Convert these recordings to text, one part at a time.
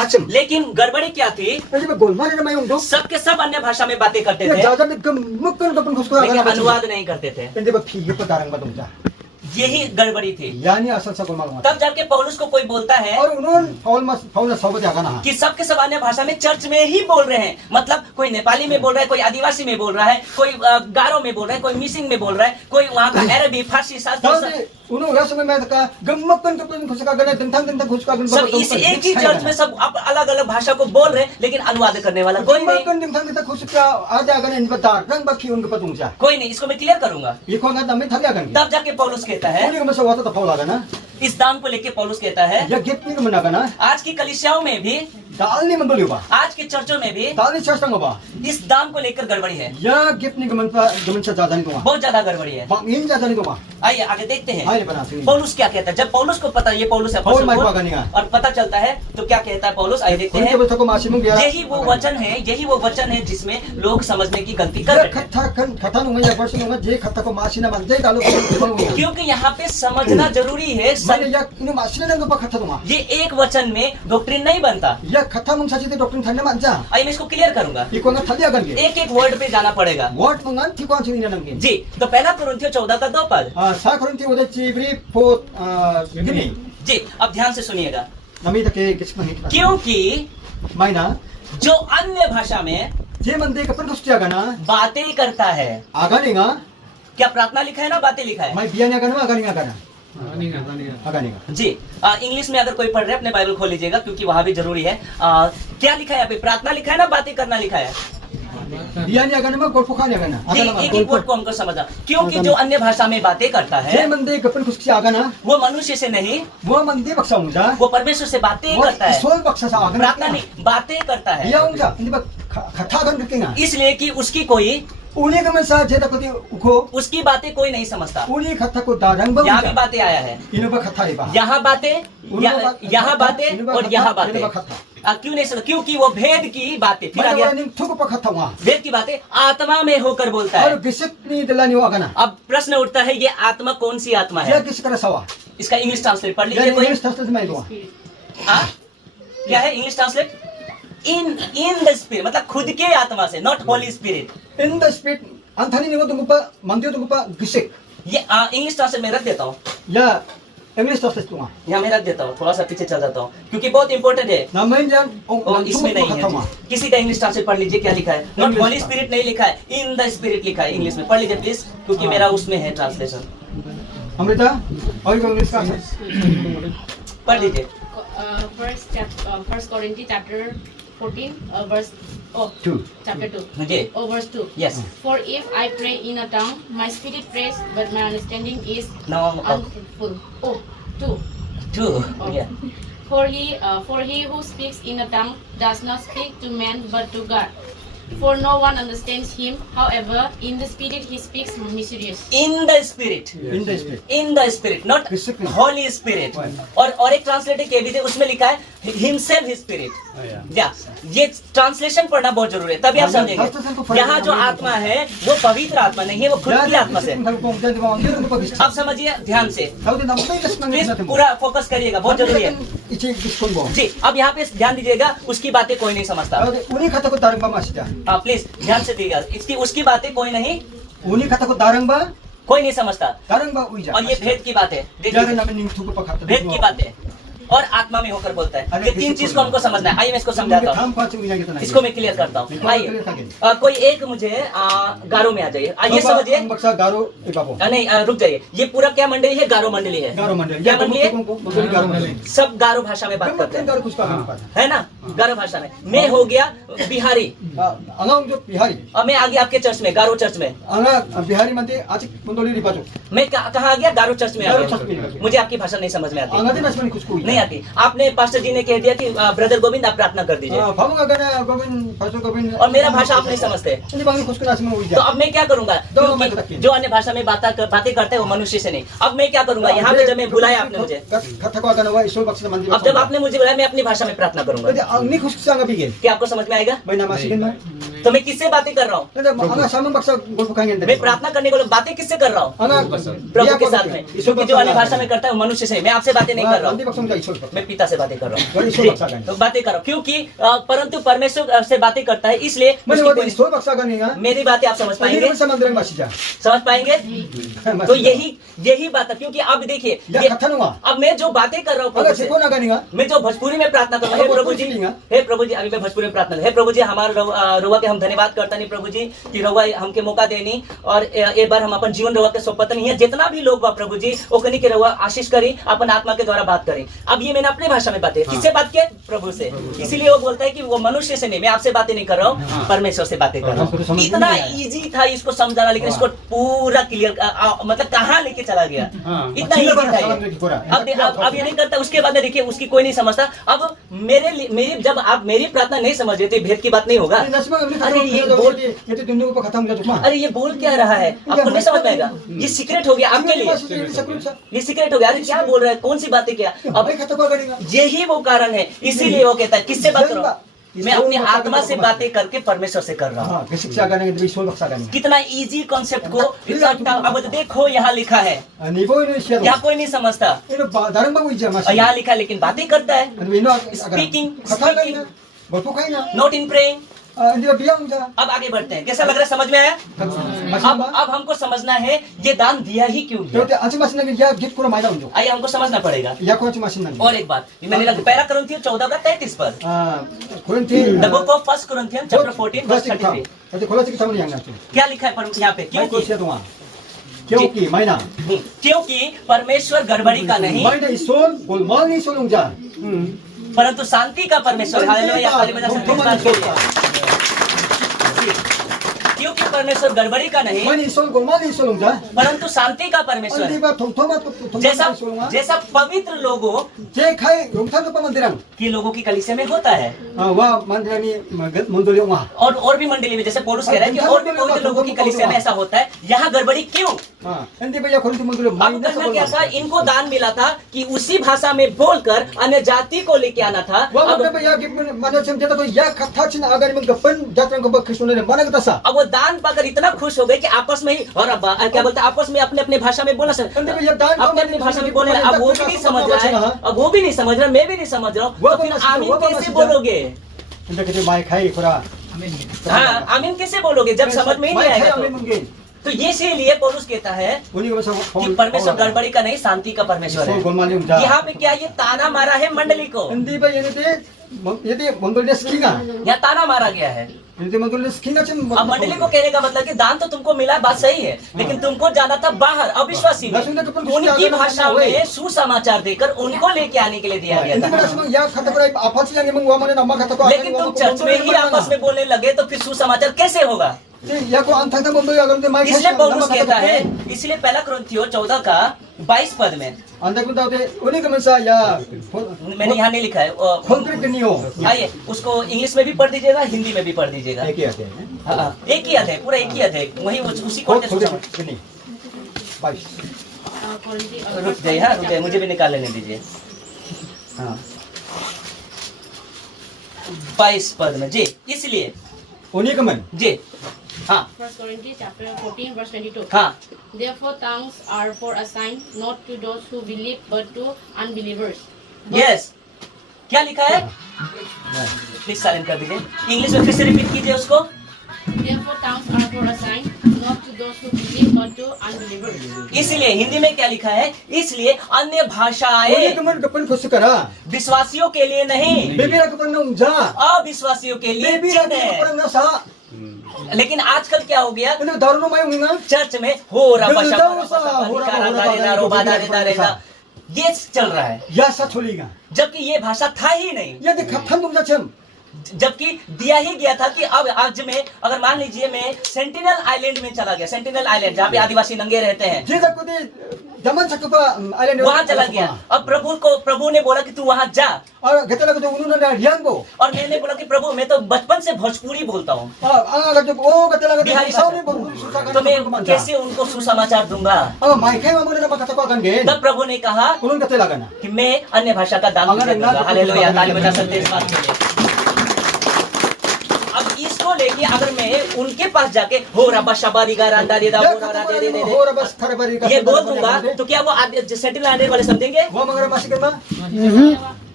kachim. लेकिन गड़बड़ी क्या थी? Kasi ba golmar na mayong do. सबके सब अन्य भाषा में बातें करते Ya थे, jaja mit gemukkan to pun khusku लेकिन agana. अनुवाद नहीं करते थे। Hindi ba phige pa darang ba tumja. यही गड़बड़ी थी। Yani asal sa golmar ma. तब जाके पौलुस को कोई बोलता है और उन्होंने फाउल ना सब agana. कि सबके सब अन्य भाषा में चर्च में ही बोल रहे हैं। मतलब कोई नेपाली में बोल रहा है, कोई आदिवासी में बोल रहा है, कोई गारो में बोल रहा है, कोई मिसिंग में बोल रहा है, कोई वहाँ का अरबी, फारसी, Tapi उन्होंने रस में मैं का gemukkan to pun khusku agana tentang khusku agana. सब इस एक ही चर्च में सब अलग अलग भाषा को बोल रहे हैं, लेकिन अनुवाद करने वाला कोई नहीं। Gemukkan tentang khusku ada agana in badar rang ba khiun ka patungja. कोई नहीं। इसको मैं क्लियर करूंगा। Iko nga dami thali agana. तब जाके पौलुस कहता है, Uli ka sa wata ta faul agana. इस दाम को लेके पौलुस कहता है, Ya gift ni ka man agana. आज की कलीसियाओं में भी, Dal ni man baliw ba. आज के चर्चों में भी Dal ni church ba. इस दाम को लेकर गड़बड़ी है, Ya gift ni gaman sa jajan ko ma. बहुत ज्यादा गड़बड़ी है। Bang in jajan ko ma. आइए आगे देखते हैं Ay bana sige. पौलुस क्या कहता है। जब पौलुस को पता, ये पौलुस है पौल अपोस्टल माइक पौल, पागा नहीं है। और पता चलता है तो क्या कहता है पौलुस, आइए देखते Kung हैं। ko ma simong gera. यही वो वचन है, यही वो वचन है जिसमें लोग समझने की गलती कर Ya रहे हैं। kata nung ya verse nung je kata ko masina man je dalo ko. क्योंकि यहाँ पे समझना जरूरी है। Mane ya ino masina nang ba kata ma. ये एक वचन में डॉक्ट्रिन नहीं बनता। Ya kata mong sa jite doctrine thanya man ja. आइए मैं इसको क्लियर करूंगा, Iko nga thali agan ge. एक एक वर्ड पे जाना पड़ेगा। Word mo ngan ti ko ang sinina nang ge. जी, तो पहला कुरिन्थियों 14 का 2 पद। Sa Korinti udah cibri po gini. जी, अब ध्यान से सुनिएगा। Nami ta ke kis mahit. क्योंकि Maina जो अन्य भाषा में je man de kapan gusto agana. बातें करता है, Agani nga क्या प्रार्थना लिखा है ना बातें लिखा है? may biyan agana agani nga agana. Agani nga. जी, इंग्लिश में अगर कोई पढ़ रहे हैं अपने बाइबल खोल लीजिएगा, क्योंकि वहां भी जरूरी है। क्या लिखा है यहाँ पे? प्रार्थना लिखा है ना बातें करना लिखा है? Biyan agana ma golfo kanya agana. जी, एक एक वर्ड को हमको समझा। क्योंकि जो अन्य भाषा में बातें करता Je है man de kapan gusto agana. वो मनुष्य से नहीं, Mo man de baksa ungja. वो परमेश्वर से बातें Mo करता है। isol baksa sa agana. प्रार्थना नहीं, बातें करता है। Iya ungja. Hindi ba kata agan ke nga. इसलिए कि उसकी कोई, Uli ka man sa je ta ko uko. उसकी बातें कोई नहीं समझता। Uli kata ko darang ba यहाँ भी ungja. बातें आया है, Ino ba kata iba. यहाँ बातें, यहाँ बातें और यहाँ बातें। क्यों नहीं समझ? क्योंकि वो भेद की बातें, फिर आ Mana गया ning thuko pa kata wa. भेद की बातें आत्मा में होकर बोलता Aru है। gisik ni dala ni agana. अब प्रश्न उठता है, ये आत्मा कौन सी आत्मा Ya है? gisik ka sawa. इसका इंग्लिश ट्रांसलेट पढ़ Ya लीजिए कोई। English translate mai do. हाँ? क्या है English translate? In the spirit, मतलब खुद के आत्मा से, not Holi spirit. In the spirit anthani ni tunggu pa mangdio tunggu pa gisik. ये इंग्लिश ट्रांसलेट में रख देता हूँ, Ya English translate tunga. यहाँ मैं रख देता हूँ, थोड़ा सा पीछे चल जाता हूँ, क्योंकि बहुत इंपॉर्टेंट है। Namain jan और इसमें नहीं है। किसी का इंग्लिश ट्रांसलेट पढ़ लीजिए, क्या लिखा है? नॉट होली स्पिरिट नहीं लिखा है, इन द स्पिरिट लिखा है। इंग्लिश में पढ़ लीजिए प्लीज, क्योंकि मेरा उसमें है ट्रांसलेशन। Amrita, और English का पढ़ लीजिए। First Corinthians chapter 14 verse 2. chapter 2 जी, verse 2. Yes. For if I pray in a tongue, my spirit prays, but my understanding is now unfruitful. 2. 2 या For he who speaks in a tongue does not speak to man but to God. For no one understands him. However, in the spirit he speaks mysterious. In the spirit, In the spirit. In the spirit, not Spirit. Holi spirit. और एक translator के भी थे, उसमें लिखा है himself his spirit. या ये ट्रांसलेशन पढ़ना बहुत जरूरी है, तभी आप समझेंगे। यहाँ जो आत्मा है वो पवित्र आत्मा नहीं है, वो खुद की आत्मा से। अब समझिए ध्यान से, प्लीज पूरा फोकस करिएगा, बहुत जरूरी है। जी, अब यहाँ पे ध्यान दीजिएगा, उसकी बातें कोई नहीं समझता। Uni kata ko darang ba masida. Please ध्यान से दीजिएगा, इसकी उसकी बातें कोई नहीं, Uni kata ko darang ba? कोई नहीं समझता। Darang ba uija. और ये भेद की बात है, Jaga देखिए namin ning thuko pa kata. भेद की बात है और आत्मा में होकर बोलता है। ये तीन चीज को हमको समझना है। आइए मैं इसको समझाता हूँ, Tham pa chung ina kita na. इसको मैं क्लियर करता हूँ। आइए कोई एक मुझे गारो में आ जाइए, ये समझिए। Baksa garo ibabo. नहीं रुक जाइए, ये पूरा क्या मंडली है? गारो मंडली है। Garo mandal. क्या मंडली है? Garo mandal. सब गारो भाषा में बात करते हैं, Garo kuch pa. है ना? गारो भाषा में। मैं हो गया बिहारी, Angang jo bihari. और मैं आ गया आपके चर्च में, गारो चर्च में। Anga bihari mante achik pundoli ri bajo. मैं कहाँ आ गया? गारो चर्च में आ गारो चर्च में आ गया। गया। मुझे आपकी भाषा नहीं समझ में आती, Anga din asmani kuch kui. नहीं आती। आपने पास्टर जी ने कह दिया कि ब्रदर गोविंद आप प्रार्थना कर दीजिए, Phamu ga gana gobin pastor gobin. और मेरा भाषा आप नहीं समझते, Hindi bangi kuch kuna asma uija. तो अब मैं क्या करूंगा? दो क्योंकि मिनट रखिए। जो अन्य भाषा में बातें करते हैं वो मनुष्य से नहीं। अब मैं क्या करूंगा? यहाँ पे जब मैं बुलाया आपने मुझे, Kata ko agana wa isol baksa mandi. अब जब आपने मुझे बुलाया मैं अपनी भाषा में प्रार्थना करूंगा। Jadi ang ni kuch sa nga bigel. क्या आपको समझ में आएगा? May namasigin ma. तो मैं किससे बातें कर रहा हूँ? Hindi anga samang baksa golpo kaingin. मैं प्रार्थना करने को बातें किससे कर रहा हूँ? प्रभु के साथ में, क्योंकि जो अन्य भाषा में करता है वो मनुष्य से, मैं आपसे बातें नहीं कर रहा Hindi हूँ, baksa ka isol. मैं पिता से बातें कर रहा Wala हूँ, isol baksa ka. तो बातें कर रहा हूँ, क्योंकि परंतु परमेश्वर से बातें करता है, इसलिए Mani उसकी wala कोई- isol baksa ka niya. मेरी बातें आप समझ Hindi पाएंगे, naman sa mandrang masija. समझ पाएंगे? तो यही बात है, क्योंकि अब देखिए Ya kathanunga. अब मैं जो बातें कर रहा हूँ Aga प्रभु से, siko na ganinga. मैं जो भोजपुरी में प्रार्थना कर रहा हूँ, हे प्रभु जी, हे प्रभु जी, अभी मैं भोजपुरी में प्रार्थना, हे प्रभु जी, हमारे रउआ के हम धन्यवाद करता नहीं प्रभु जी कि रउआ हमके मौका देनी और एक बार हम अपन जीवन रउआ के सौंपत नहीं है, जितना भी लोग बा प्रभु जी ओकनी के रउआ आशीष करी, अपन आत्मा के द्वारा बात करी। अब ये मैंने अपने भाषा में बातें किससे बात किया? प्रभु से। इसीलिए वो बोलता है कि वो मनुष्य से नहीं, मैं आपसे बातें नहीं कर रहा हूँ, परमेश्वर से बातें कर रहा हूँ। इतना इजी था इसको समझाना, लेकिन इसको पूरा क्लियर मतलब कहाँ लेके चला गया, इतना इजी था ये। अब ये नहीं करता, उसके बाद में देखिए उसकी कोई नहीं समझता। अब मेरी जब आप मेरी प्रार्थना नहीं समझ रहे थे, भेद की बात नहीं होगा। अरे ये बोल Ito dundo ko pa khatang ga tukma. अरे ये बोल क्या रहा है, आपको नहीं समझ में आएगा, ये सीक्रेट हो गया आपके लिए, ये सीक्रेट हो गया। अरे क्या बोल रहा है, कौन सी बातें क्या? अब Abay khatako ganinga. यही वो कारण है, इसीलिए वो कहता है किससे बात करो, मैं अपनी आत्मा से बातें करके परमेश्वर से कर रहा हूँ। Ha, gisiksa ganinga di isol baksa ganinga. कितना इजी कॉन्सेप्ट को अब देखो यहाँ लिखा है, Ni boy ni siya. यहाँ कोई नहीं समझता, Ino darang ba uija mas. और यहाँ लिखा है लेकिन बातें करता है, Ano ino Speaking. Khatang ganinga. Golpo kainga. Not in praying. Hindi ba biyang ja. अब आगे बढ़ते हैं, कैसा लग रहा है, समझ में आया? अब हमको समझना है ये दान दिया ही क्यों Pero दिया। te ansi masin nagi ya git ko mai daw njo. आइए हमको समझना पड़ेगा। Ya ko ansi masin nagi. और एक बात मैंने लगा पहला कुरिन्थियों 14:33 पर, Korinti. The book of 1 Corinthian chapter 14 verse 33 Ate kola sik tamani yang nacho. क्या लिखा है यहाँ पे? Mai ko क्योंकि siya tunga. Kyunki maina. क्योंकि परमेश्वर गड़बड़ी का नहीं Maina isol golmal ni isolong ja. परंतु शांति का परमेश्वर। हालेलुया, ताली बजा सकते हैं इस बात के लिए। क्योंकि परमेश्वर गड़बड़ी का नहीं Maina isol golmal ni isolong ja. परंतु शांति का परमेश्वर Andi है। ba thongthoma to जैसा isolong. जैसा पवित्र लोगों Je khai rongthang ko pamandirang. की लोगों की कलीसिया में होता है, Wa mandirani mondoli wa. और भी मंडली में, जैसे पौलुस कह रहा है कि और भी पवित्र लोगों की कलीसिया में ऐसा होता है। यहाँ गड़बड़ी क्यों? Hindi ba ya korinti mondoli अब maina करना sa क्या था, golmal. इनको दान मिला था कि उसी भाषा में बोलकर अन्य जाति को लेके आना था। Wa अब ba ya gip mana sem jata ko ya khatha chin agari mang gapan jatran ko ba krishna ne mana gata sa. अब वो दान पाकर इतना खुश हो गए कि आपस में ही और अब क्या बोलते हैं, आपस में अपने अपने भाषा में बोलना sir, Hindi ba ya dan अपने अपने भाषा में बोले। अब वो भी नहीं समझ रहा है, अब वो भी नहीं समझ रहा, मैं भी नहीं समझ रहा हूँ, तो फिर आमीन कैसे बोलोगे? Hindi kiti mai khai kora. हाँ, आमीन कैसे बोलोगे जब समझ में ही नहीं आएगा तो? तो ये इसीलिए पौलुस कहता है Uni ko sa कि परमेश्वर गड़बड़ी का नहीं, शांति का परमेश्वर Isol है। golmal yung ja. यहाँ पे क्या ये ताना मारा है मंडली को, Hindi ba yun mondoli skinga. यहाँ ताना मारा गया है। Hindi mondoli skinga chin. अब मंडली को कहने का मतलब कि दान तो तुमको मिला, बात सही है, लेकिन तुमको जाना था बाहर अविश्वासी में, उनकी भाषा में सुसमाचार देकर उनको लेके आने के लिए दिया गया Hindi ba था। nasimang ya khatha kora apatsi yang imong wa man na makata ko. लेकिन तुम चर्च में ही आपस में बोलने लगे तो फिर सुसमाचार कैसे होगा? Ya ko antang ta mondoli agar de mai khai. इसलिए पौलुस कहता है, इसलिए पहला कुरिन्थियों 14 का 22 पद में, Anda ko daw de uni ko man sa ya. मैंने यहाँ नहीं लिखा है, Konkret niyo. आइए उसको इंग्लिश में भी पढ़ दीजिएगा, हिंदी में भी पढ़ दीजिएगा। Eki ate. हाँ, एक ही अध्याय, पूरा एक ही अध्याय, वही उसी को Kini. Bye. रुक जाइए, हाँ रुक जाइए, मुझे भी निकाल लेने दीजिए। हाँ 22 पद में जी, इसलिए Uni ko man. जी, हाँ 1 Corinthians chapter 14 verse 22. हाँ, Therefore tongues are for a sign, not to those who believe, but to unbelievers. Yes, क्या लिखा है? प्लीज साइलेंट कर दीजिए, इंग्लिश में फिर से रिपीट कीजिए उसको। Therefore tongues are for a sign, not to those who believe, but to unbelievers. इसलिए हिंदी में क्या लिखा है? इसलिए अन्य Uni भाषाएं ko man kapan khus kara. विश्वासियों के लिए नहीं, Bibira ko pan nung ja. अविश्वासियों के लिए Bibira चिन्ह ko है। pan nasa. लेकिन आजकल क्या हो गया, Ano daru no may unga. Church में हो ये चल रहा है, Ya sa chulinga. जबकि ये भाषा था ही नहीं, Ya de khathan dum ja chem. जबकि दिया ही गया था कि अब आज में अगर मान लीजिए मैं सेंटिनल आइलैंड में चला गया, सेंटिनल आइलैंड जहाँ पे आदिवासी नंगे रहते हैं, Je da ko de jaman sa ko pa island. वहां चला गया। अब प्रभु ने बोला कि तू वहां जा, Ar gatala ko de unu na riyan go. और मैंने बोला कि प्रभु मैं तो बचपन से भोजपुरी बोलता हूँ, Ang ga o gatala ko de Bihari saw भाषा। ni bang susa ka तो मैं na. कैसे उनको सुसमाचार दूंगा? Mai khai ma mo na makata ko kan gen. तब प्रभु ने कहा Unun gatala ka na. कि मैं अन्य भाषा का दान तुझे दूंगा। हालेलुया, ताली बजा सकते हैं इस बात के लिए। अब इस इसको लेके अगर मैं उनके पास जाके हो रबा शबारिगा रांदा दे दा Ya बोरा kata दे दे दे ho rabas karabari ka. ये बोल दूंगा तो क्या वो सेटिल आने वाले समझेंगे? Wa mangara masih kan ma?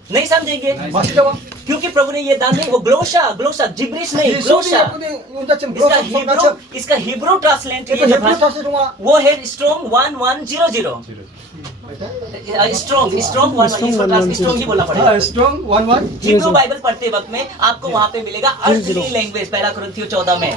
नहीं समझेंगे, Masih jawa. क्योंकि प्रभु ने ये दान नहीं, वो ग्लोशा जिब्रिश नहीं, Yesus ग्लोशा। dia punya unta cem bro इसका Hebrew translate Itu Hebrew translate rumah. वो है स्ट्रॉन्ग 1100 स्ट्रॉन्ग स्ट्रॉन्ग स्ट्रॉन्ग ही बोलना पड़ेगा। Strong 11. हिब्रू बाइबल पढ़ते वक्त में आपको वहाँ पे मिलेगा अर्थली लैंग्वेज, पहला कुरिन्थियों 14 में।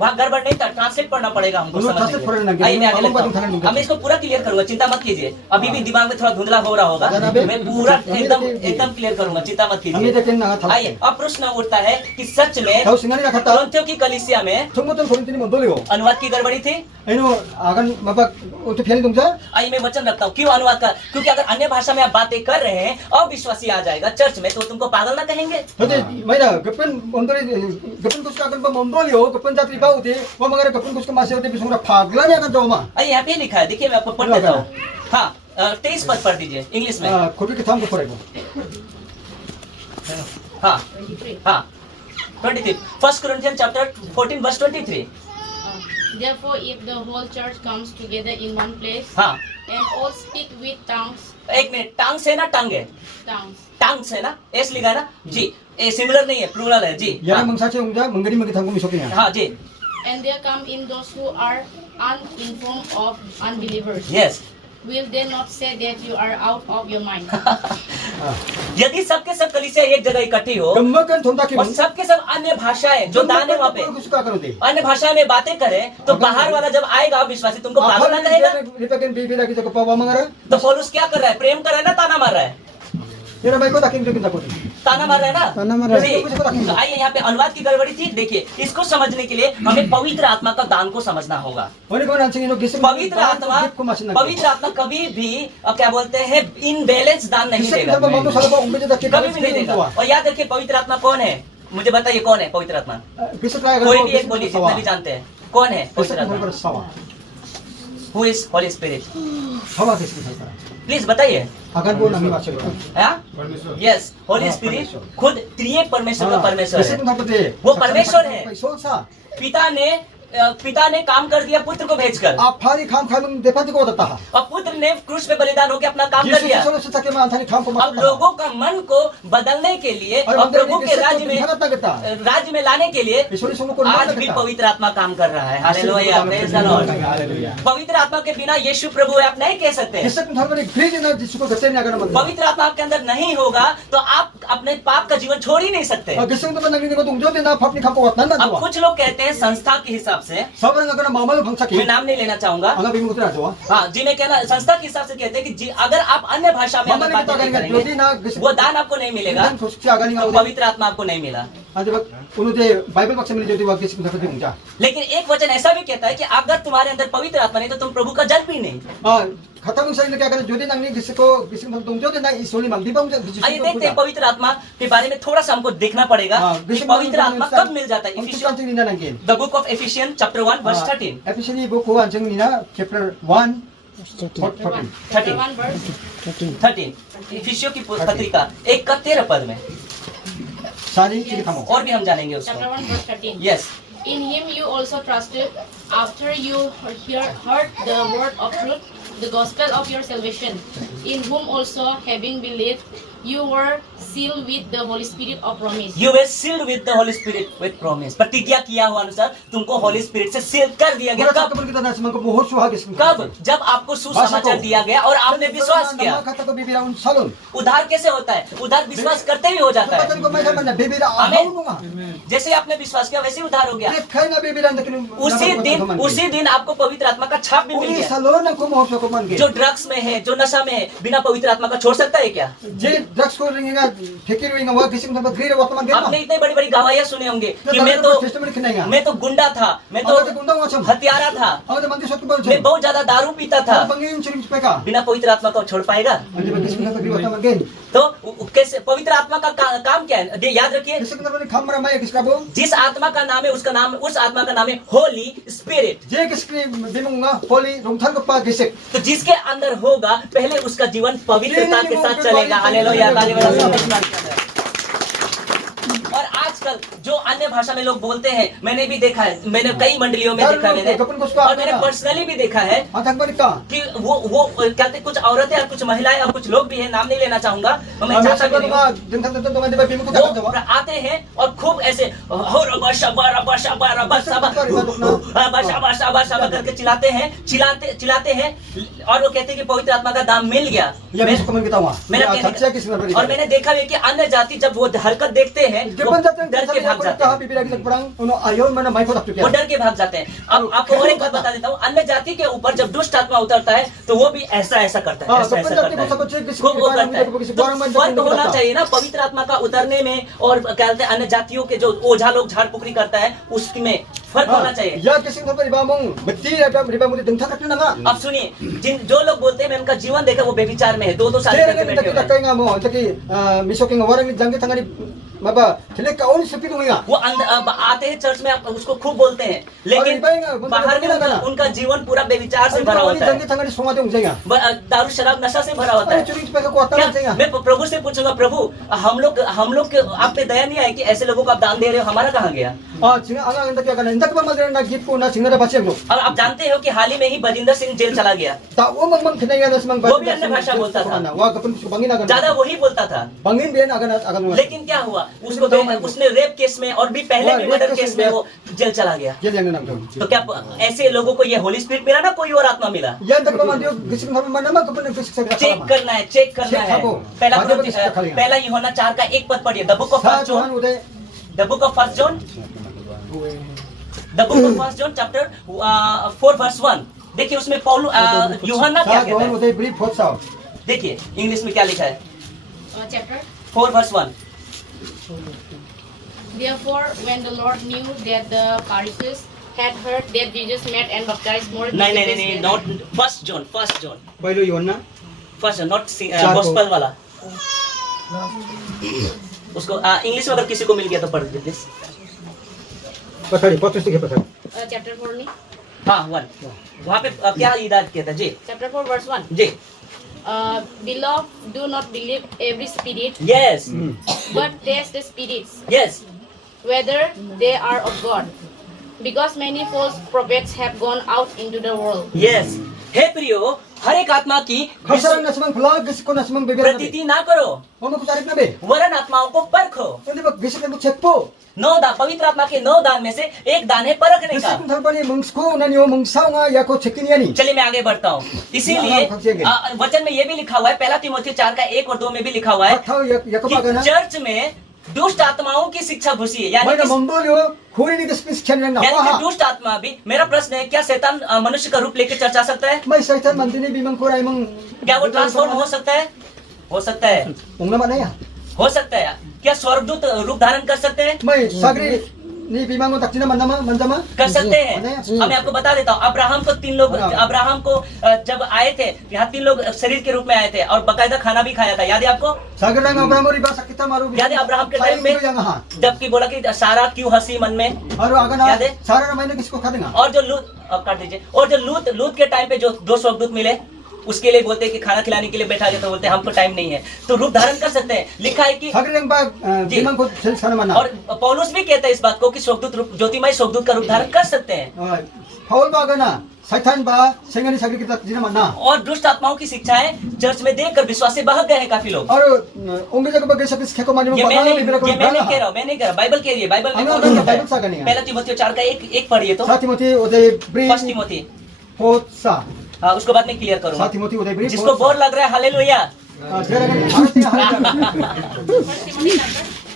वहाँ गड़बड़ नहीं था, ट्रांसलेट पढ़ना पड़ेगा हमको दोनों समझने translate के लिए। पढ़ने लगे। आइए मैं आगे हम लेता बात उठाने हूँ, लगे। मैं इसको पूरा क्लियर करूंगा, चिंता मत कीजिए। अभी भी दिमाग में थोड़ा धुंधला हो रहा होगा, मैं पूरा एकदम क्लियर करूंगा, चिंता मत Kami कीजिए। dekin na thaw. आइए, अब प्रश्न उठता है कि सच में Thaw singani na kata. कुरिन्थियों की कलीसिया में Tunggutan Korintini mondolio. अनुवाद की गड़बड़ी थी। Ino akan mabak utu piani tungja. आइए मैं वचन रखता हूँ, क्यों अनुवाद का? क्योंकि अगर अन्य भाषा में आप बातें कर रहे हैं, अविश्वासी आ जाएगा चर्च में, तो तुमको पागल ना कहेंगे? Jadi maina gapan mondoli gapan kuska akan ba mondolio gapan jatri bau ti wa mangara gapan kuska masih uti bisura pagla ni akan jawa ma. आइए यहाँ पे लिखा है, देखिए मैं आपको पढ़ देता हूँ। हाँ 23 पद पढ़ दीजिए इंग्लिश में। Kopi ke tham ko korego. हाँ हाँ 23 1 Corinthians chapter 14 verse 23। Therefore, if the whole church comes together in one place हाँ and all speak with tongues, एक मिनट, टांग से ना टांग है, टांग से ना एस लिखा है ना जी, ए सिमिलर नहीं है, प्लूरल है जी। Yana mangsa che ungja mangari magi tham ko misokinya. हाँ जी and there come in those who are uninformed of unbelievers, yes. will they not say that you are out of your mind? यदि सबके सब कलीसिया एक जगह इकट्ठी हो Gammakan thonda ki और सबके सब अन्य भाषाएं जो दान है वहाँ पे kuska akan uti. अन्य भाषा में बातें करें, तो बाहर वाला जब आएगा विश्वासी तुमको पागल ना कहेगा? Lipakin bibi lagi sa kapawa mangara. तो पौलुस क्या कर रहा है? प्रेम कर रहा है ना ताना मार रहा है? Yana bai ko takin takin takoti. ताना मार रहा है ना? ताना मार रहा है। जी। तो आइए यहाँ पे अनुवाद की गड़बड़ी थी, देखिए इसको समझने के लिए हमें पवित्र आत्मा का दान को समझना होगा। Oni ko nan singino gising पवित्र आत्मा कभी भी क्या बोलते हैं इनबैलेंस दान नहीं Gising देगा, sa mamu sa ba umbe jada ki कभी भी नहीं देगा। और याद रखिए पवित्र आत्मा कौन है? मुझे बताइए कौन है पवित्र आत्मा? Gising kaya कोई भी एक बोलिए, जितना भी जानते हैं कौन है पवित्र Gising आत्मा? ko sawa. Who is Holi spirit? Sawa gising sa. Please बताइए। Akan ko nami masuk. Yes, Holi spirit खुद त्रिएक परमेश्वर का परमेश्वर है। Gising ko tapete. वो परमेश्वर है। Paisol sa. पिता ने काम कर दिया पुत्र को भेजकर, Afari kham kham depan ko data ha. और पुत्र ने क्रूस पे बलिदान होकर अपना काम कर Yesus दिया। solo sa take ma anthani kham ko अब लोगों का मन को बदलने के लिए और प्रभु के राज्य में लाने के लिए आज भी पवित्र आत्मा काम कर रहा है। Hallelujah, praise the Lord. पवित्र आत्मा के बिना यीशु प्रभु है आप नहीं कह सकते। Gising ko thamani green na jisuko gaten ni akan naman. पवित्र आत्मा आपके अंदर नहीं होगा तो आप अपने पाप का जीवन छोड़ ही नहीं सकते। Gising ko man nangini ko tungjo din na phapni kham ko wat nan अब na. कुछ लोग कहते हैं संस्था के हिसाब से, Sabarang akan mamalu phangsa मैं ki. नाम नहीं लेना चाहूंगा, Anga bimu tra jo. हाँ जी, मैं कहना संस्था के हिसाब से कहते हैं कि जी अगर आप अन्य भाषा में अगर Mamali बातें kita नहीं akan करेंगे jodi na gising. वो दान आपको नहीं मिलेगा, Dan khus siya ganing तो au. पवित्र आत्मा आपको नहीं मिला। Adi bak uno de Bible baksa mili jodi wa gising ko tapete ungja. लेकिन एक वचन ऐसा भी कहता है कि अगर तुम्हारे अंदर पवित्र आत्मा नहीं तो तुम प्रभु का जल भी नहीं। खत्म सही लगे अगर जodi nangni gising ko gising ko tungjo din na isoli mang di ba ungja. आइए देखते हैं पवित्र आत्मा के बारे में थोड़ा सा हमको देखना पड़ेगा कि पवित्र आत्मा कब मिल जाता है। Ephesians the book of Ephesians chapter 1 verse 13 Ephesians book 1 jeng nina chapter 1 14. 1 verse 13 इफिसियों की पत्रिका 1 का 13 पद में, Sani sige thamo. और भी हम जानेंगे chapter उसको। 1 verse 13. Yes, In him you also trusted after you heard the word of truth, the gospel of your salvation, in whom also having believed you were sealed with the Holy Spirit of promise. You were sealed with the Holy Spirit with promise. प्रतिज्ञा किया हुआ अनुसार तुमको Holi spirit से seal कर दिया गया। Mura कब? kakabal kita na sa mga buhos suha gising. कब? जब आपको सुसमाचार दिया गया और आपने विश्वास किया। Kata ko bibira un salon. उद्धार कैसे होता है? उद्धार विश्वास करते ही हो जाता Kapatan है। ko may saman na bibira Amen. ahaw mo nga. जैसे आपने विश्वास किया वैसे ही उद्धार हो गया। Kaya na bibira nakin. उसी दिन आपको पवित्र आत्मा का छाप भी मिल Uli गया। salon na kumuhos ko man ge. जो ड्रग्स में है, जो नशा में है, बिना पवित्र आत्मा का छोड़ सकता है क्या? Je drugs ko ringa fikir ringa wa gising ko green wa man ge. आपने इतने बड़ी बड़ी गवाहियां सुने होंगे कि testimony kinaya. मैं तो गुंडा था, मैं तो Ako kung daw nga हत्यारा था, Ako de mandi sot ko ba मैं बहुत ज्यादा दारू पीता था। Pangin chirim pa ka. बिना पवित्र आत्मा को छोड़ पाएगा? Andi ba gising ko bi wa man ge. तो कैसे पवित्र आत्मा का काम क्या है? याद रखिए, Gising ko na kamera may giskabo. जिस आत्मा का नाम है उसका नाम, उस आत्मा का नाम है Holi spirit. Je gisking bimong nga holy rungthal ko pa gisik. तो जिसके अंदर होगा पहले उसका जीवन पवित्रता के साथ चलेगा। हालेलुया, ताली बजाओ। और आज आजकल जो अन्य भाषा में लोग बोलते हैं, मैंने भी देखा है, मैंने कई मंडलियों में देखा है मैंने, और मैंने पर्सनली भी देखा है कि वो कहते कुछ औरतें और कुछ महिलाएं और कुछ लोग भी हैं, नाम नहीं लेना चाहूंगा, मैं चाहता भी नहीं हूं। वो आते हैं और खूब ऐसे करके चिल्लाते हैं और वो कहते हैं कि पवित्र आत्मा का दाम मिल गया। और मैंने देखा है कि अन्य जाति जब वो हरकत देखते हैं वो डर के भाग जाते हैं, वो डर के भाग जाते हैं। अब आपको और एक बात बता देता हूँ, अन्य जाति के ऊपर जब दुष्ट आत्मा उतरता है तो वो भी ऐसा करता है, ऐसा करता है, खूब वो करता है। तो फर्क होना चाहिए ना पवित्र आत्मा का उतरने में और कहते हैं अन्य जातियों के जो ओझा लोग झाड़ फुकरी करता है उसमें फर्क होना चाहिए। अब सुनिए, जिन जो लोग बोलते हैं मैं उनका जीवन देखा वो बेविचार में है, 2-2 साल करके बैठे हुए हैं। वो अब आते हैं चर्च में, आप उसको खूब बोलते हैं, लेकिन बाहर में उनका जीवन पूरा बेविचार से भरा होता है, दारू शराब नशा से भरा होता है। क्या मैं प्रभु से पूछूंगा, प्रभु हम लोग आप पे दया नहीं आई कि ऐसे लोगों को आप दान दे रहे हो, हमारा कहाँ गया? और आप जानते हो कि हाल ही में ही बजिंदर सिंह जेल चला गया, वो भी अन्य भाषा बोलता था, ज्यादा वही बोलता था, लेकिन क्या हुआ उसने रेप केस में और भी पहले भी मर्डर केस में वो जेल चला गया। तो क्या ऐसे लोगों को ये होली स्पिरिट मिला ना कोई और आत्मा मिला? चेक करना है। पहला यूहन्ना 4 का 1 पद पढ़िए, the book of first John chapter 4 verse 1। देखिए उसमें पौलुस यूहन्ना क्या कहता है, देखिए इंग्लिश में क्या लिखा है, Chapter 4 verse 1। Therefore, when the Lord knew that the Pharisees had heard that Jesus met and baptized more नहीं, not first John, not gospel वाला। उसको इंग्लिश में अगर किसी को मिल गया तो पढ़ दीजिए प्लीज। Chapter 4 नहीं? हाँ 1 वहाँ पे क्या इदाद कहता है जी? Chapter 4 verse 1 ji. Beloved, do not believe every spirit, Yes, but test the spirits, yes, whether they are of God, because many false prophets have gone out into the world. yes। हे प्रियो, हर एक आत्मा की प्रतीति ना करो, वरन आत्माओं को परखो। 9 दान, पवित्र आत्मा के 9 दान में से एक दान है परखने का। चलिए मैं आगे बढ़ता हूँ। इसीलिए वचन में ये भी लिखा हुआ है, 1 तीमुथियुस 4 का 1 और 2 में भी लिखा हुआ है कि चर्च में दुष्ट आत्माओं की शिक्षा घुसी है, यानी कि दुष्ट आत्मा भी। मेरा प्रश्न है, क्या शैतान मनुष्य का रूप लेकर चर्च आ सकता है? क्या वो ट्रांसफॉर्म हो सकता है? हो सकता है, हो सकता है। क्या स्वर्गदूत रूप धारण कर सकते हैं? कर सकते हैं। अब मैं आपको बता देता हूँ, अब्राहम को 3 लोग, अब्राहम को जब आए थे यहाँ 3 लोग शरीर के रूप में आए थे और बकायदा खाना भी खाया था, याद है आपको? याद है अब्राहम के टाइम में जबकि बोला कि सारा क्यों हंसी मन में, याद है? और जो लूत, अब काट दीजिए, और जो लूत के टाइम पे जो 2 स्वर्गदूत मिले उसके लिए बोलते हैं कि खाना खिलाने के लिए बैठा गया, तो बोलते हैं हमको टाइम नहीं है, तो रूप धारण कर सकते हैं। लिखा है कि और पौलुस भी कहता है इस बात को कि स्वर्गदूत रूप, ज्योतिमय स्वर्गदूत का रूप धारण कर सकते हैं। और दुष्ट आत्माओं की शिक्षाएं चर्च में देखकर विश्वासी बहक गए हैं काफी लोग। ये मैं नहीं कह रहा, बाइबल कह रही है। बाइबल में 1 तीमुथियुस 4 का 1 पढ़िए तो, 1 तीमुथियुस। हाँ, उसको बाद में क्लियर करूँगा। जिसको बोर लग रहा है हालेलुया।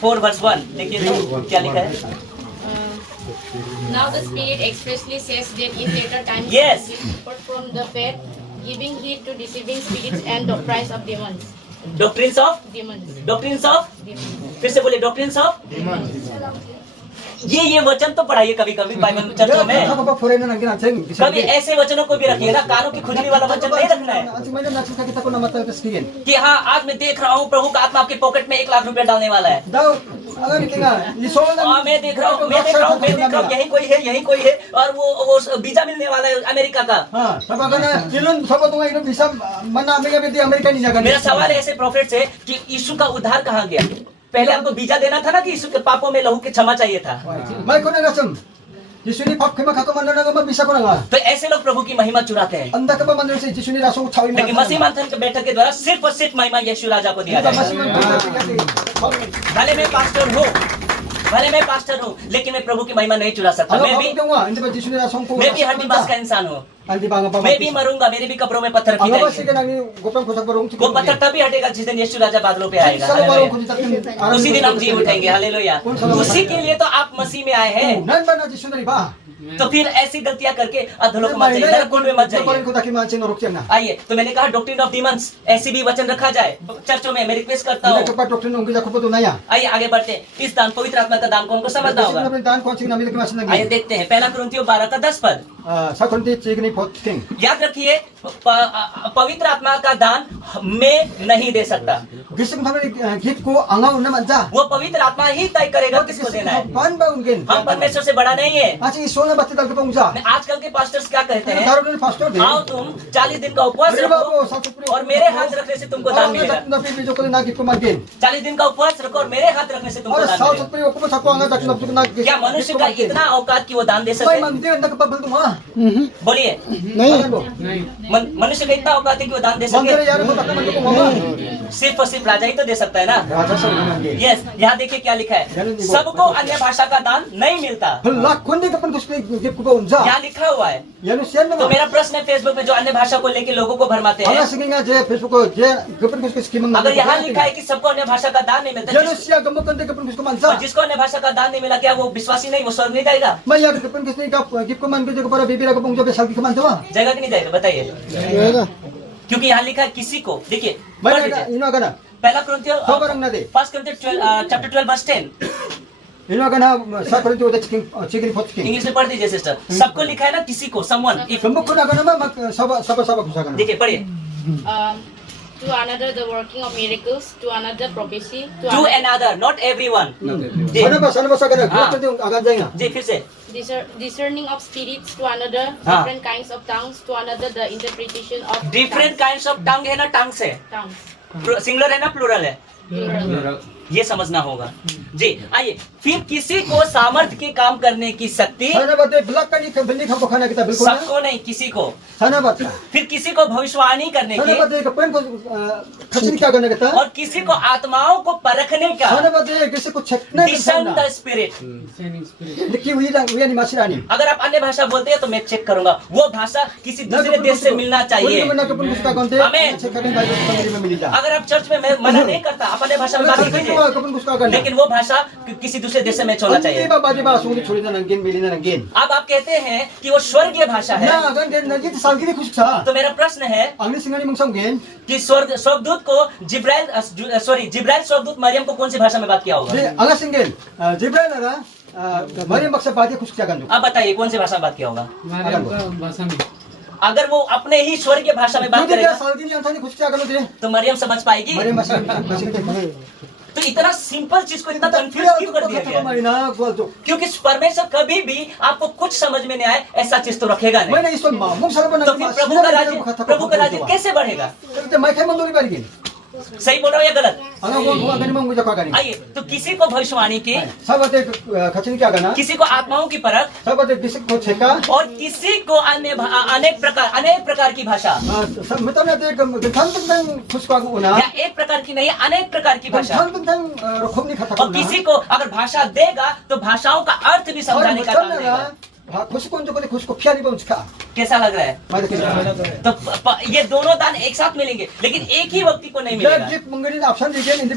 4 verse 1 देखिए तो क्या लिखा है। Now the Spirit expressly says that in later times Yes. depart from the faith, giving heed to deceiving spirits and doctrines of demons. Doctrines of, फिर से बोले डॉक्ट्रिन्स ऑफ। ये वचन तो पढ़ाइए कभी कभी बाइबल में चर्चों में। कभी ऐसे वचनों को भी रखिए ना, कानों की खुजली वाला वचन नहीं रखना है कि हाँ आज मैं देख रहा हूँ प्रभु का आत्मा आपके पॉकेट में 1 लाख रुपया डालने वाला है। मैं देख रहा हूँ यही कोई है और वो वीजा मिलने वाला है अमेरिका का। मेरा सवाल ऐसे प्रोफेट से कि यीशु का उद्धार कहाँ गया? पहले हमको बीजा देना था ना कि यीशु के पापों में लहू की क्षमा चाहिए था। May ko na gasam. Jisuni pap kema kako man na nga bisa ko na nga. तो ऐसे लोग प्रभु की महिमा चुराते हैं, Anda ka ba man sa Jisuni rasong chawi mo. लेकिन मसीह मंथन के बैठक के द्वारा सिर्फ और सिर्फ महिमा यीशु राजा को दिया जाएगा। भले मैं पास्टर हूँ, भले मैं पास्टर हूँ, लेकिन मैं प्रभु की महिमा नहीं चुरा सकता। मैं भी हड्डी मांस का इंसान हूँ, मैं भी मरूंगा, मेरे भी कब्रों में पत्थर रखे जाएंगे। वो पत्थर तभी हटेगा जिस दिन यीशु राजा बादलों पे आएगा। हालेलुया। उसी दिन हम जी उठेंगे। हालेलुया। उसी के लिए तो आप मसीह में आए हैं। तो फिर ऐसी गलतियां करके अधोलोक मत जाइए, नरक कुंड में मत जाइए। आइए, तो मैंने कहा डॉक्ट्रिन ऑफ डीमंस, ऐसी भी वचन रखा जाए चर्चों में। मैं रिक्वेस्ट करता हूँ। आइए आगे बढ़ते हैं। इस दान, पवित्र आत्मा का दान कौन को समझना होगा? आइए देखते हैं। पहला कुरिन्थियों 12:10 याद रखिए, पवित्र आत्मा का दान मैं नहीं दे सकता। वो पवित्र आत्मा ही तय करेगा किसको देना है। हम परमेश्वर से बड़ा नहीं है। आजकल के पास्टर्स क्या कहते हैं? आओ तुम 40 दिन का उपवास रखो और मेरे हाथ रखने से तुमको दान मिलेगा। 40 दिन का उपवास रखो और मेरे हाथ रखने से तुमको दान मिलेगा। क्या मनुष्य का इतना औकात कि वो दान दे सकते हैं? बोलिए, मनुष्य का इतना औकात है कि वो दान दे सके? सिर्फ और सिर्फ राजा ही तो दे सकता है ना। यस, यहाँ देखिए क्या लिखा है, सबको अन्य भाषा का दान नहीं मिलता। यहाँ लिखा हुआ है। तो मेरा प्रश्न है, फेसबुक में जो अन्य भाषा को लेके लोगों को भरमाते हैं, अगर यहाँ लिखा है कि सबको अन्य भाषा का दान नहीं मिलता, और जिसको अन्य भाषा का दान नहीं मिला, क्या वो विश्वासी नहीं, वो स्वर्ग नहीं जाएगा? जाएगा कि नहीं जाएगा? बताइए। क्योंकि यहाँ लिखा है किसी को। देखिए पहला कुरिन्थियों 12:10 इंग्लिश में पढ़ दीजिए सिस्टर। सबको लिखा है ना, किसी को, समवन। देखिए पढ़िए। To another the working of miracles, to another prophecy, To another, not everyone. जी फिर से। discerning of spirits, to another different kinds of tongues, to another the interpretation of different kinds of tongue है ना, टंग से tongues. Singular है ना, plural है? Plural. ये समझना होगा जी। आइए, फिर किसी को सामर्थ्य के काम करने की शक्ति, सबको नहीं, किसी को। फिर किसी को भविष्यवाणी करने की, और किसी को आत्माओं को परखने का, डिसन द स्पिरिट। अगर आप अन्य भाषा बोलते हैं तो मैं चेक करूंगा, वो भाषा किसी दूसरे देश से मिलना चाहिए। अगर आप चर्च में, मैं मना नहीं करता, आप अन्य भाषा में बात कीजिए, लेकिन वो भाषा किसी दूसरे देश से में छोड़ना चाहिए। अब आप कहते हैं कि वो स्वर्गीय भाषा है, तो मेरा प्रश्न है कि स्वर्गदूत को जिब्राइल स्वर्गदूत मरियम को कौन सी भाषा में बात किया होगा? अब बताइए कौन सी भाषा में बात किया होगा? अगर वो अपने ही स्वर्गीय भाषा में बात करेगा तो मरियम समझ पाएगी? तो इतना सिंपल चीज को इतना कंफ्यूज क्यों कर दिया गया? क्योंकि परमेश्वर कभी भी आपको कुछ समझ में नहीं आए ऐसा चीज तो रखेगा नहीं। तो फिर प्रभु का राज्य कैसे बढ़ेगा? सही बोल रहा हूँ या गलत? आइए, तो किसी को भविष्यवाणी की, किसी को आत्माओं की परख, और किसी को अनेक प्रकार की भाषा, या एक प्रकार की नहीं, अनेक प्रकार की भाषा। और किसी को अगर भाषा देगा तो भाषाओं का अर्थ भी समझाने का काम देगा। कैसा लग रहा है? तो ये दोनों दान एक साथ मिलेंगे, लेकिन एक ही व्यक्ति को नहीं मिलेगा।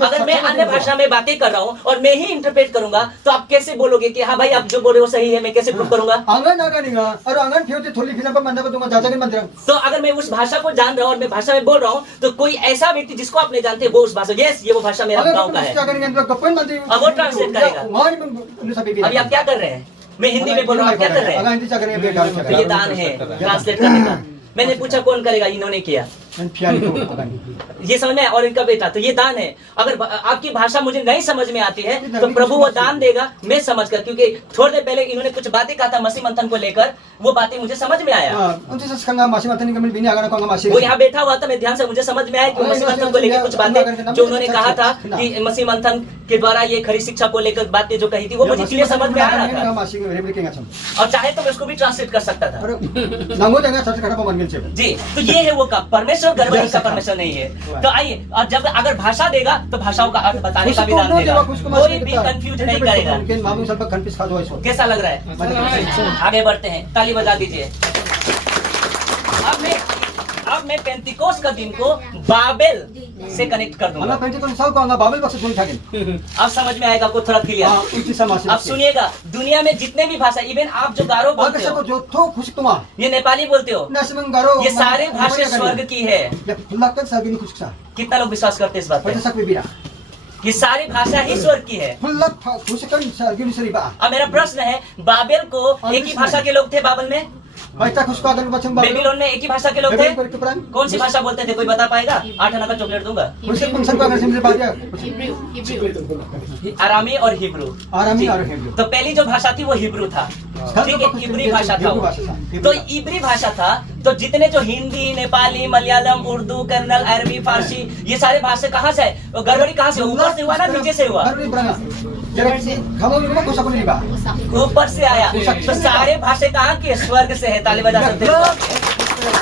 अगर मैं अन्य भाषा में बातें कर रहा हूँ और मैं ही इंटरप्रेट करूंगा, तो आप कैसे बोलोगे कि हाँ भाई आप जो बोल रहे हो सही है? मैं कैसे प्रूव करूंगा? तो अगर मैं उस भाषा को जान रहा हूँ और मैं भाषा में बोल रहा हूँ, तो कोई ऐसा व्यक्ति जिसको आप नहीं जानते वो उस भाषा, यस ये वो भाषा मेरा गाँव का है, अब वो ट्रांसलेट करेगा। अभी आप क्या कर रहे हैं? मैं हिंदी में बोल रहा हूँ, आप क्या कर रहे हैं? तो ये दान है ट्रांसलेट करने का। मैंने पूछा कौन करेगा, इन्होंने किया। dan pian itu akan. ये समझ में आया, और इनका बेटा, तो ये दान है। अगर आपकी भाषा मुझे नहीं समझ में आती है तो प्रभु वो दान देगा, मैं समझ कर, क्योंकि थोड़ी देर पहले इन्होंने कुछ बातें कहा था मसीह मंथन को लेकर, वो बातें मुझे समझ में आया। Untuk sekarang masih matan kami bini akan kau masih. वो यहाँ बैठा हुआ था, मैं ध्यान से, मुझे समझ में आया कि मसीह मंथन को लेकर कुछ बातें जो उन्होंने कहा था कि मसीह मंथन के द्वारा ये खरी शिक्षा को लेकर बातें जो कही थी वो मुझे क्लियर समझ में आ रहा था, Masih republik yang acam. और चाहे तो मैं उसको भी ट्रांसलेट कर सकता था। Namun jangan satu kata pemanggil siapa. जी, तो ये है वो का परमेश्वर, गड़बड़ी का परमेश्वर नहीं है। तो आइए, और जब अगर भाषा देगा तो भाषाओं का अर्थ बताने का भी दान देगा, कोई भी कंफ्यूज नहीं करेगा। Mungkin mamu sampai confuse kado itu. कैसा लग रहा है? आगे बढ़ते हैं, ताली बजा दीजिए। अब मैं पेंतिकोस का दिन को बाबेल से कनेक्ट कर दूंगा। Anak penting kan sahu kau angga Babel baksa sulit hakin. अब समझ में आएगा, आपको थोड़ा क्लियर। Uji sama masih. अब सुनिएगा, दुनिया में जितने भी भाषा, इवन आप जो गारो बोलते Agak हो, satu jodoh khusik tuma. ये नेपाली बोलते हो, Nasi menggaro. ये सारे भाषा स्वर्ग की है। Ya, pelakan saya gini khusik sa. कितना लोग विश्वास करते हैं इस बात Pada पे? sak bibira. ये सारी भाषा ही स्वर्ग की है। Pelak khusik kan sa gini seriba. अब मेरा प्रश्न है, बाबेल को एक ही भाषा के लोग थे बाबल में? Baita khusik akan macam Babel. Babylon में एक ही भाषा के लोग थे? Babel berkeperan. कौन सी भाषा बोलते थे, कोई बता पाएगा? 8 आना का चॉकलेट दूंगा। Khusik pengsan kau akan sendiri bahagia. Hebrew. आरामी और हिब्रू। Arami जी। और हिब्रू। तो पहली जो भाषा थी वो हिब्रू था, ठीक है, इब्री भाषा था वो। तो इब्री भाषा था, तो जितने जो हिंदी, नेपाली, मलयालम, उर्दू, कन्नड़, अरबी, फारसी, ये सारे भाषा कहाँ से है? वो गड़बड़ी कहाँ से? ऊपर से हुआ ना नीचे से हुआ? Baru berangkat. Jadi kamu ini mah kau sakun ini ba. ऊपर से आया। तो सारे भाषा कहाँ के? स्वर्ग से है। ताली बजा सकते हैं।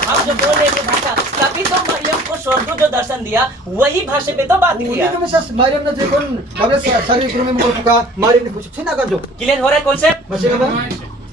हम जो बोल रहे हैं भाषा, तभी तो मरियम को स्वर्ग जो दर्शन दिया वही भाषा पे तो बात किया। Ini misal Mariam na jekon Babel sari guru में मुझे पुका Mariam ने khusik sini akan jo. Clear हो रहा है कॉन्सेप्ट? Masih apa?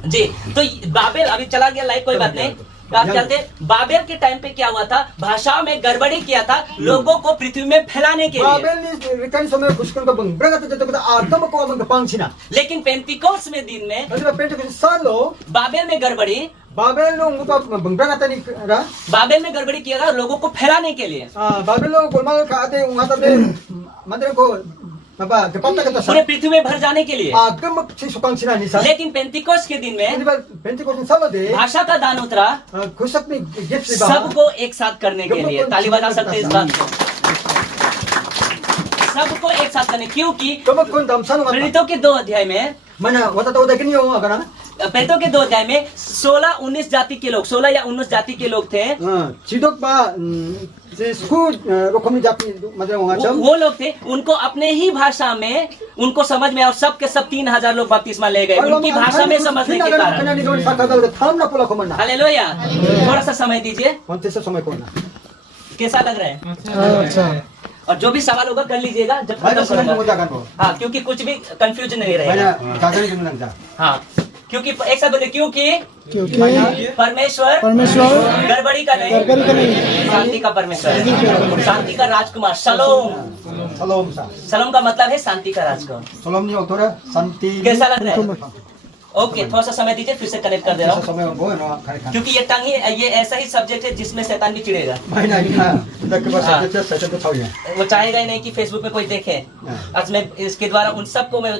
जी, तो बाबेल अभी चला गया लाइव, कोई बात नहीं। आप जानते हैं बाबेल के टाइम पे क्या हुआ था? भाषाओं में गड़बड़ी किया था लोगों को पृथ्वी में फैलाने के लिए। Babel ni rekan sama khusik kan bang. Berangkat jatuh kita Adam kau abang kepang Cina. लेकिन पेंतिकोस में दिन में Nanti ba pente khusik salo. Babel में गड़बड़ी, Babel lo ngupa bang berangkat ni ra. Babel में गड़बड़ी किया था लोगों को फैलाने के लिए, Babel lo golmal ka ate ungata de mandre ko apa kepanta kata पूरे sa. पृथ्वी में भर जाने के लिए। Agam si sukang Cina ni sa. लेकिन पेंतिकोस के दिन Nanti में ba pente khusik salo de. भाषा का दान उतरा Khusik ni gift si ba. सबको एक साथ करने के लिए। ताली बजा सकते हैं इस बात को, सबको एक साथ करने, क्योंकि Kamu kun damsan ngata. प्रेरितों के 2 अध्याय में, Mana wata tahu dah kini yo agana. प्रेरितों के 2 अध्याय में 16-19 जाति के लोग, 16 या 19 जाति के लोग थे। Cidok ba si school rokomi japi madre ngacam. वो लोग थे, उनको अपने ही भाषा में उनको समझ में, और सब के सब 3000 लोग बपतिस्मा ले गए उनकी भाषा में समझने के कारण। Kena ni don sakadal tham na pula komana. Hallelujah. थोड़ा सा समय दीजिए, Kontes samay ko na. कैसा लग रहा है? अच्छा. और जो भी सवाल होगा कर लीजिएगा जब Bana खत्म sila mo करूंगा। dagan ko. हाँ, क्योंकि कुछ भी कंफ्यूजन नहीं रहेगा। Bana kagani ko lang ja. हाँ, क्योंकि एक साथ बोलिए, क्योंकि क्योंकि परमेश्वर परमेश्वर गड़बड़ी का नहीं, गड़बड़ी का नहीं, शांति का परमेश्वर है, शांति का राजकुमार। शलोम, Salam sa. शलोम का मतलब है शांति का राजकुमार। Salam ni autora santi. कैसा लग रहा है? ओके, थोड़ा सा समय दीजिए, फिर से कनेक्ट कर दे रहा हूँ, Sa samay ko no kare kan. क्योंकि ये टंग ही ये ऐसा ही सब्जेक्ट है जिसमें शैतान भी चिढ़ेगा। Bana ni na. Tak ke bahasa kita saya tu tahu ya. वो चाहेगा ही नहीं कि फेसबुक पे कोई देखे। आज मैं इसके द्वारा उन सबको मैं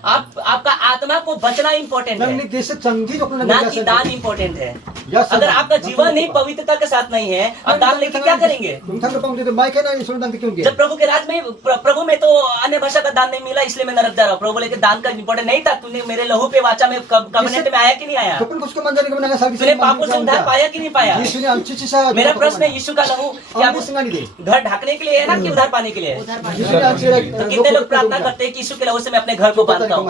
आपका आत्मा को बचना इम्पोर्टेंट Nang है, ni gese changi jok na ना कि दान इम्पोर्टेंट है। Yes, sir. अगर आपका जीवन ही पवित्रता के साथ नहीं है, आप दान लेके क्या करेंगे? Kung tang pang dito mai kana ni sultan kyun ge. जब प्रभु के राज में प्रभु में तो अन्य भाषा का दान नहीं मिला, इसलिए मैं नरक जा रहा हूँ। प्रभु लेके दान का इम्पोर्टेंट नहीं था। तूने मेरे लहू पे वाचा में कवनेंट में आया कि नहीं आया? Kapag gusto man dali ko na sa तूने पापों से उद्धार पाया कि नहीं पाया? Yesu ni ang chichi sa. मेरा प्रश्न है, यीशु का लहू क्या Ang singa ni de. घर ढकने के लिए है ना कि उधार पाने के लिए है? Yesu ni ang sira. तो कितने लोग प्रार्थना करते हैं कि यीशु के लहू से मैं अपने घर को बांधता हूँ?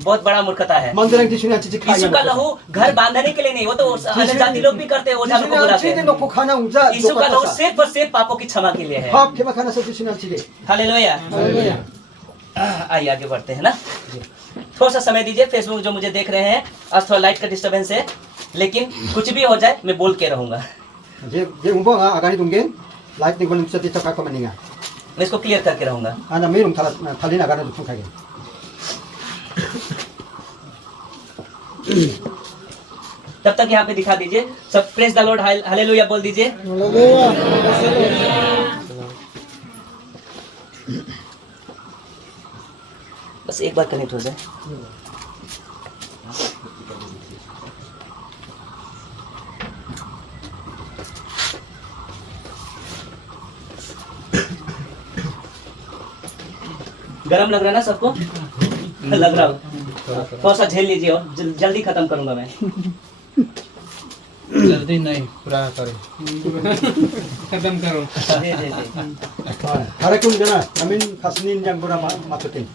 बहुत बड़ा मूर्खता है। Mandalang Yesu ni ang chichi kaya. यीशु का लहू घर बांधने के लिए नहीं, वो तो अन्य जाति लोग भी करते हैं, ओझा Yesu को ni ang बुलाते chichi हैं। no ko kana ungja. यीशु का लहू सिर्फ और सिर्फ पापों की क्षमा के लिए है। Hap kema kana sa Yesu ni ang chichi. Hallelujah. आइए आगे बढ़ते हैं ना, थोड़ा सा समय दीजिए। फेसबुक जो मुझे देख रहे हैं, आज थोड़ा लाइट का डिस्टर्बेंस है, लेकिन कुछ भी हो जाए मैं बोल के रहूंगा। Je umbo nga agani tunggen. Light ni ko sa tita ka maninga. मैं इसको क्लियर करके रहूंगा। Ana merum thalin agani tung kage. तब तक यहाँ पे दिखा दीजिए सब, प्रेज द लॉर्ड, हालेलुया बोल दीजिए। बस एक बार कनेक्ट हो जाए। गरम लग रहा है ना सबको? लग रहा हो? थोड़ा सा झेल लीजिए और जल्दी खत्म करूंगा मैं। जल्दी नहीं, पूरा करो, खत्म करो। जी जी जी। Harakun jana, amin kasnin yang bura matutin.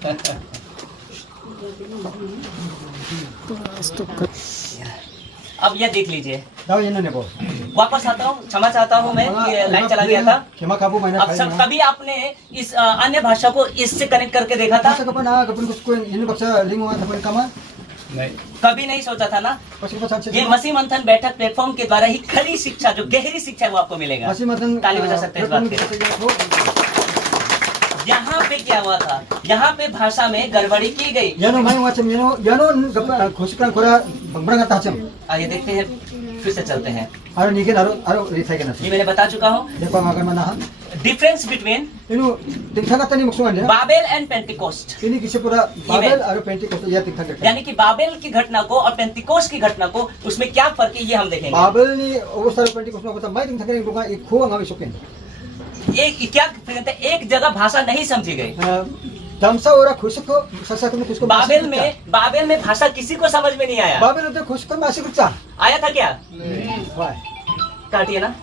अब यह देख लीजिए, Daw yan na nebo. वापस आता हूँ, क्षमा चाहता हूँ मैं कि लाइन चला गया था। Kema kabu may na अब सब कभी आपने इस अन्य भाषा को इससे कनेक्ट करके देखा था? Sa kapan na kapun kusko yun baksa lingo at kapun kama. नहीं, कभी नहीं सोचा था ना? Pasi pa sa ये मसीह मंथन बैठक प्लेटफॉर्म के द्वारा ही खरी शिक्षा, जो गहरी शिक्षा है वो आपको मिलेगा। Masi matan ताली बजा सकते हैं इस बात के। यहाँ पे क्या हुआ था? यहाँ पे भाषा में गड़बड़ी की गई। Yano may wacham yano kusikan kura bangrang at hacham. आइए देखते हैं, फिर से चलते हैं। Aro nigen aro rithai kana. ये मैंने बता चुका हूँ। Dekwa magan manahan. Difference between Inu tingtang atani muksuan dia. Babel and Pentecost, Ini kisi pura Babel aro Pentecost ya tingtang dekat. यानी कि बाबेल की घटना को और पेंटिकोस्ट की घटना को उसमें क्या फर्क है ये हम देखेंगे। Babel ni ogos aro Pentecost mo kata may tingtang kani buka ikho ang isukin. एक क्या कहते हैं, एक जगह भाषा नहीं समझी गई। Damsa ora khusiko sasa kunu kusko. Babel में भाषा किसी को समझ में नहीं आया। Babel udah khusko masih kerja. आया था क्या? Why? काटिए ना।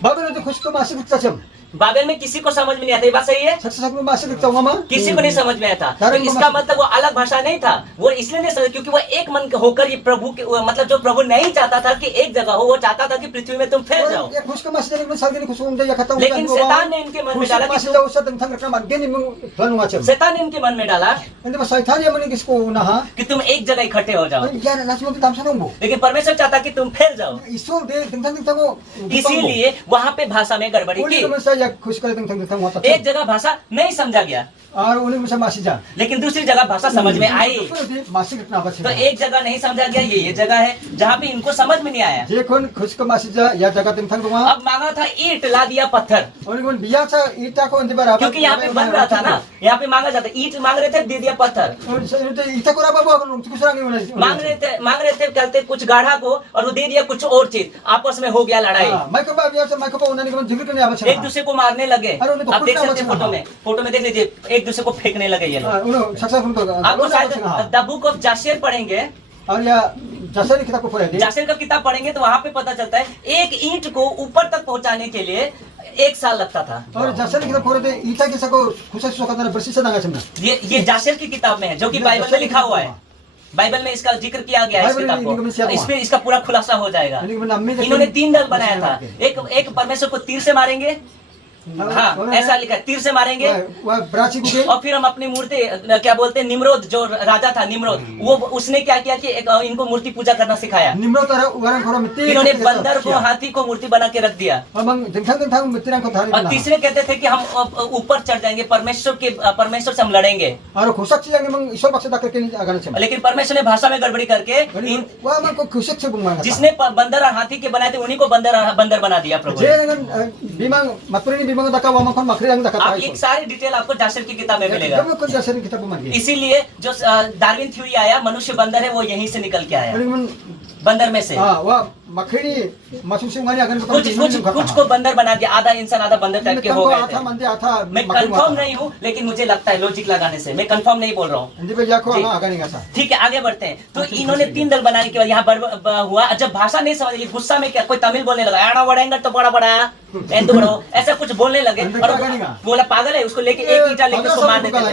Babel udah khusko masih kerja jam. Babel में किसी को समझ में नहीं आता, ये बात सही है? Sasa kunu masih kerja mama. किसी को नहीं समझ में आया था। तो कारण इसका मतलब वो अलग भाषा नहीं था, वो इसलिए नहीं समझ क्योंकि वो एक मन होकर ये प्रभु के मतलब जो प्रभु नहीं चाहता था कि एक जगह हो, वो चाहता था कि पृथ्वी में तुम फैल जाओ। Ya khusko masih jadi misal gini khusko udah ya kata. लेकिन शैतान ने इनके मन में डाला कि masih jauh sa tentang rekaman gini mung plan macam. शैतान ने इनके मन में डाला Hindi ba syaitan ya mani kisko unaha. कि तुम एक जगह इकट्ठे हो जाओ, Ya nasi mo damsa nungbo. लेकिन परमेश्वर चाहता कि तुम फैल जाओ। Isul de tentang ko. इसीलिए वहां पे भाषा में गड़बड़ी Uli की, naman sa ya khusko tentang wata. एक जगह भाषा नहीं समझा गया, Aro uli mo sa masih ja. लेकिन दूसरी जगह भाषा समझ में आई। Masih kitna ba तो siya? एक जगह नहीं समझा गया, ये जगह है जहाँ पे इनको समझ में नहीं आया। Je kon khusko masih ja ya jaga tentang rumah. अब मांगा था ईंट, ला दिया पत्थर, Uli kon biya sa ita ko hindi ba rapat. क्योंकि यहाँ पे बन रहा था ना, यहाँ पे मांगा जाता, ईंट मांग रहे थे, दे दिया पत्थर। Ita ko rapat ba kon kusarang yun. मांग रहे थे कहते कुछ गाढ़ा को, और वो दे दिया कुछ और चीज, आपस में हो गया लड़ाई, May ko ba biya sa may ko pa unani ko jigil ko niya ba siya. एक दूसरे को मारने लगे। अरे उन्हें तो आप देख कुछ ना सकते हैं बचा। फोटो में देख लीजिए, एक दूसरे को फेंकने लगे ये लोग। Uno saksa kun ko. आपको शायद द बुक ऑफ जाशियर पढ़ेंगे, Aur ya jasa ni kita ko pura di. जाशियर का किताब पढ़ेंगे तो वहां पे पता चलता है एक ईंट को ऊपर तक पहुंचाने के लिए 1 साल लगता था। Aur jasa ni kita pura de ita ke sa ko khusa so ka na bersisa na ngasim na. ये जाशियर की किताब में है, जो कि बाइबल में लिखा हुआ है। बाइबल में इसका जिक्र किया गया है इस किताब को, इसमें इसका पूरा खुलासा हो जाएगा। Ini ko nammi इन्होंने 3 दल बनाया था, एक परमेश्वर को तीर से मारेंगे, हाँ ऐसा लिखा है, तीर से मारेंगे, wa brachi ko ke. और फिर हम अपनी मूर्ति क्या बोलते हैं, निम्रोद जो राजा था निम्रोद, वो उसने क्या किया कि इनको मूर्ति पूजा करना सिखाया। Nimro tara warang khora mitti. इन्होंने बंदर को, हाथी को मूर्ति बना के रख दिया। Amang dengthang mittirang ko thari और na. तीसरे कहते थे कि हम ऊपर चढ़ जाएंगे, परमेश्वर से हम लड़ेंगे। Aur khusak siya mang isol baksa dakal ke ni agana siya. लेकिन परमेश्वर ने भाषा में गड़बड़ी करके Wa man ko khusak siya bungma. जिसने बंदर और हाथी के बनाए थे उन्हीं को बंदर बना दिया प्रभु Je ने। dengan bimang maturi ni bimang daka wa man kon makri ang daka आप tayo. एक सारी डिटेल आपको जाशिर की किताब में मिलेगा। Gamo kon jasa ni kita pumagi. इसीलिए जो डार्विन थ्योरी आया, मनुष्य बंदर है, वो यहीं से निकल के आया, Ani man बंदर में से। wa makri masung ngani agan ko. कुछ को बंदर बना दिया, आधा इंसान आधा बंदर टाइप के हो गए Atha थे। mandi atha. मैं कंफर्म नहीं हूँ, लेकिन मुझे लगता है लॉजिक लगाने से, मैं कंफर्म नहीं बोल रहा हूँ। Hindi ba ya ko जी। ang agani ngasa. ठीक है, आगे बढ़ते हैं। तो इन्होंने 3 दल बनाने के बाद यहाँ हुआ, जब भाषा नहीं समझ, गुस्सा में क्या कोई तमिल बोलने लगा, आड़ा बड़ेंगा तो बड़ा बड़ा एंदु बड़ो, ऐसा कुछ बोलने लगे, और बोला पागल है, उसको लेके एक ईंटा लेके उसको मार देते थे।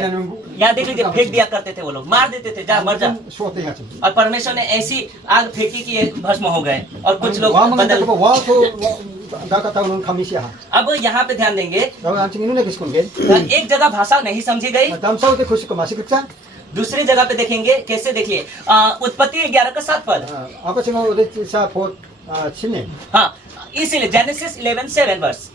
यहाँ देख लीजिए, फेंक दिया करते थे वो लोग, मार देते थे, जा मर जा। Suote nga siya. और परमेश्वर ने ऐसी आग फेंकी कि ये भस्म हो गए, और कुछ लोग Wa man बदल। ko wa ko daka taw nun kami siya. अब यहाँ पे ध्यान देंगे, Daw ang tingin na kiskon gen. एक जगह भाषा नहीं समझी गई, Dam sa te khushi ko masik sa. दूसरी जगह पे देखेंगे कैसे, देखिए उत्पत्ति 11 का 7 पद। Apa sing ulit sa pot chine. हाँ, इसीलिए जेनेसिस 11:7 वर्ष।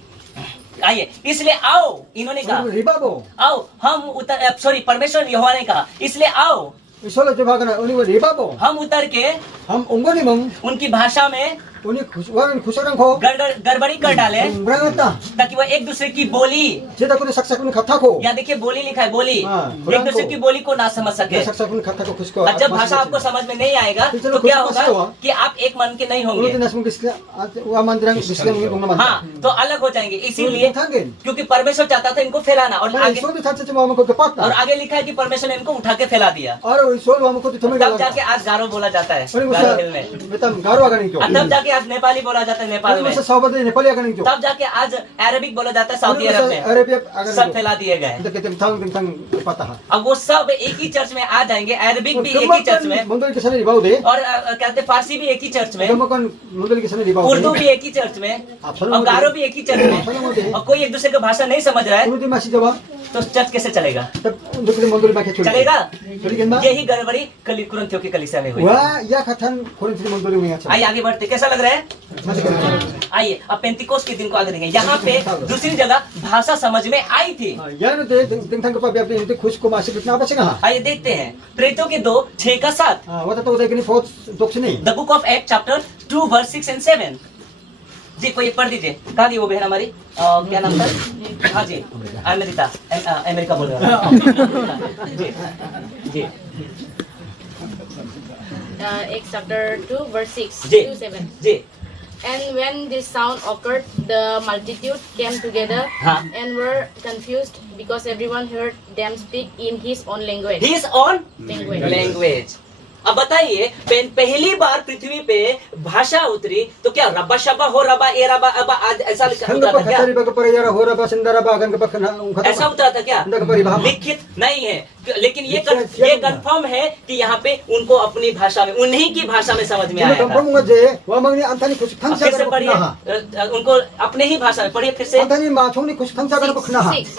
आइए, इसलिए आओ, इन्होंने कहा Ribabo. आओ हम उतर, सॉरी परमेश्वर यहोवा ने कहा, इसलिए आओ Isolo je bagana uni ribabo. हम उतर के Ham ungoni mong उनकी भाषा में उन्हें खुशरन को गड़बड़ी कर डाले बरंगता ताकि वो एक दूसरे की बोली, जेता को सक्सा को खत्ता को यहाँ देखिए बोली लिखा है, बोली हाँ, एक दूसरे की बोली को ना समझ सके। सक्सा को खत्ता को खुश को और जब भाषा आपको समझ में नहीं आएगा तो क्या होगा कि आप एक मन के नहीं होंगे, वो मंदिर किसके नहीं हाँ तो अलग हो जाएंगे। इसीलिए क्योंकि परमेश्वर चाहता था इनको फैलाना, और आगे और आगे लिखा है कि परमेश्वर ने इनको उठा के फैला दिया, और सोल हमको तो तब जाके आज गारो बोला जाता है, गारो हिल में, गारो आगा नहीं तब जाके आज नेपाली बोला जाता है नेपाल में, नेपाली आगा नहीं तब जाके आज अरबिक बोला जाता है सऊदी अरब में, सब फैला दिए गए। अब वो सब एक ही चर्च में आ जाएंगे, अरबिक भी एक ही चर्च में, और कहते फारसी भी एक ही चर्च में, उर्दू भी एक ही चर्च में, और गारो भी एक ही चर्च में, और कोई एक दूसरे की भाषा नहीं समझ रहा है तो चर्च कैसे चलेगा? चलेगा? यही गड़बड़ी कुरिन्थियों की कलीसिया में हुई। आइए आगे बढ़ते, कैसा लग रहा है? आइए अब पेंतिकोस्त के दिन को आगे देखेंगे। यहाँ पे दूसरी जगह भाषा समझ में आई थी। आइए देखते हैं प्रेरितों के 2:6-7, the book of act chapter 2:6-7। जी कोई पढ़ दीजिए। कहा दी वो बहन हमारी, क्या नाम था? हाँ जी अमेरिका बोल रहा है। जी जी Acts chapter 2:6 ji to 7. Ji And when this sound occurred, the multitude came together हाँ। and were confused because everyone heard them speak in his own language. His own language। अब बताइए पहली बार पृथ्वी पे भाषा उतरी तो क्या रब्बा शब्बा हो रबा ए रबा अबा ऐसा उतरा था क्या? ऐसा उतरा था क्या? लिखित नहीं है, लेकिन ये कंफर्म है कि यहाँ पे उनको अपनी भाषा में, उन्हीं की भाषा में समझ में आया। फिर से पढ़िए, उनको अपने ही भाषा में पढ़िए फिर से।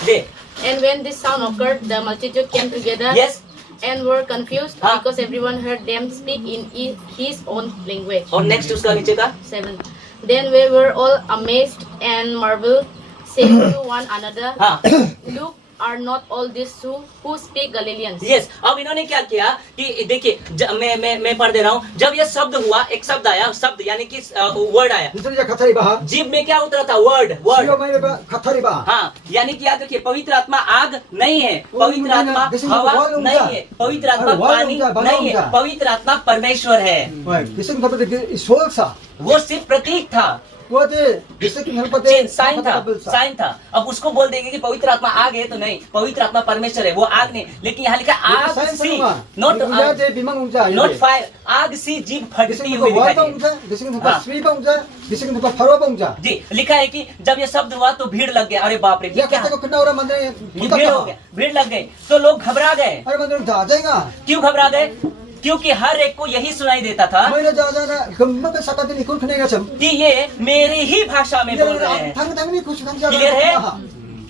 6. And when this sound occurred, the multitude came together Yes। and were confused हाँ। because everyone heard them speak in his own language. और नेक्स्ट उसका नीचे का 7. Then we were all amazed and marveled, saying to one another, हाँ Look, are not all these who speak Galileans? Yes. अब इन्होंने क्या किया कि देखिए मैं पढ़ दे रहा हूँ। जब ये शब्द हुआ, एक शब्द आया, शब्द यानी कि वर्ड आया, जीभ में क्या उतरा था? वर्ड। हाँ यानी कि याद रखिए, पवित्र आत्मा आग नहीं है, पवित्र आत्मा हवा नहीं है, पवित्र आत्मा पानी नहीं है, पवित्र आत्मा परमेश्वर है। वो सिर्फ प्रतीक था, साइन था। अब उसको बोल देंगे कि पवित्र आत्मा आग है, तो नहीं, पवित्र आत्मा परमेश्वर है, वो आग नहीं। लेकिन यहाँ लिखा आग सी, नॉट फायर, आग सी जीभ फटती हुई जी। लिखा है कि जब ये शब्द हुआ तो भीड़ लग गया। अरे बाप रे, भीड़ लग गई तो लोग घबरा गए। क्यों घबरा गए? क्योंकि हर एक को यही सुनाई देता था कि ये मेरे ही भाषा में बोल रहे हैं। क्लियर है?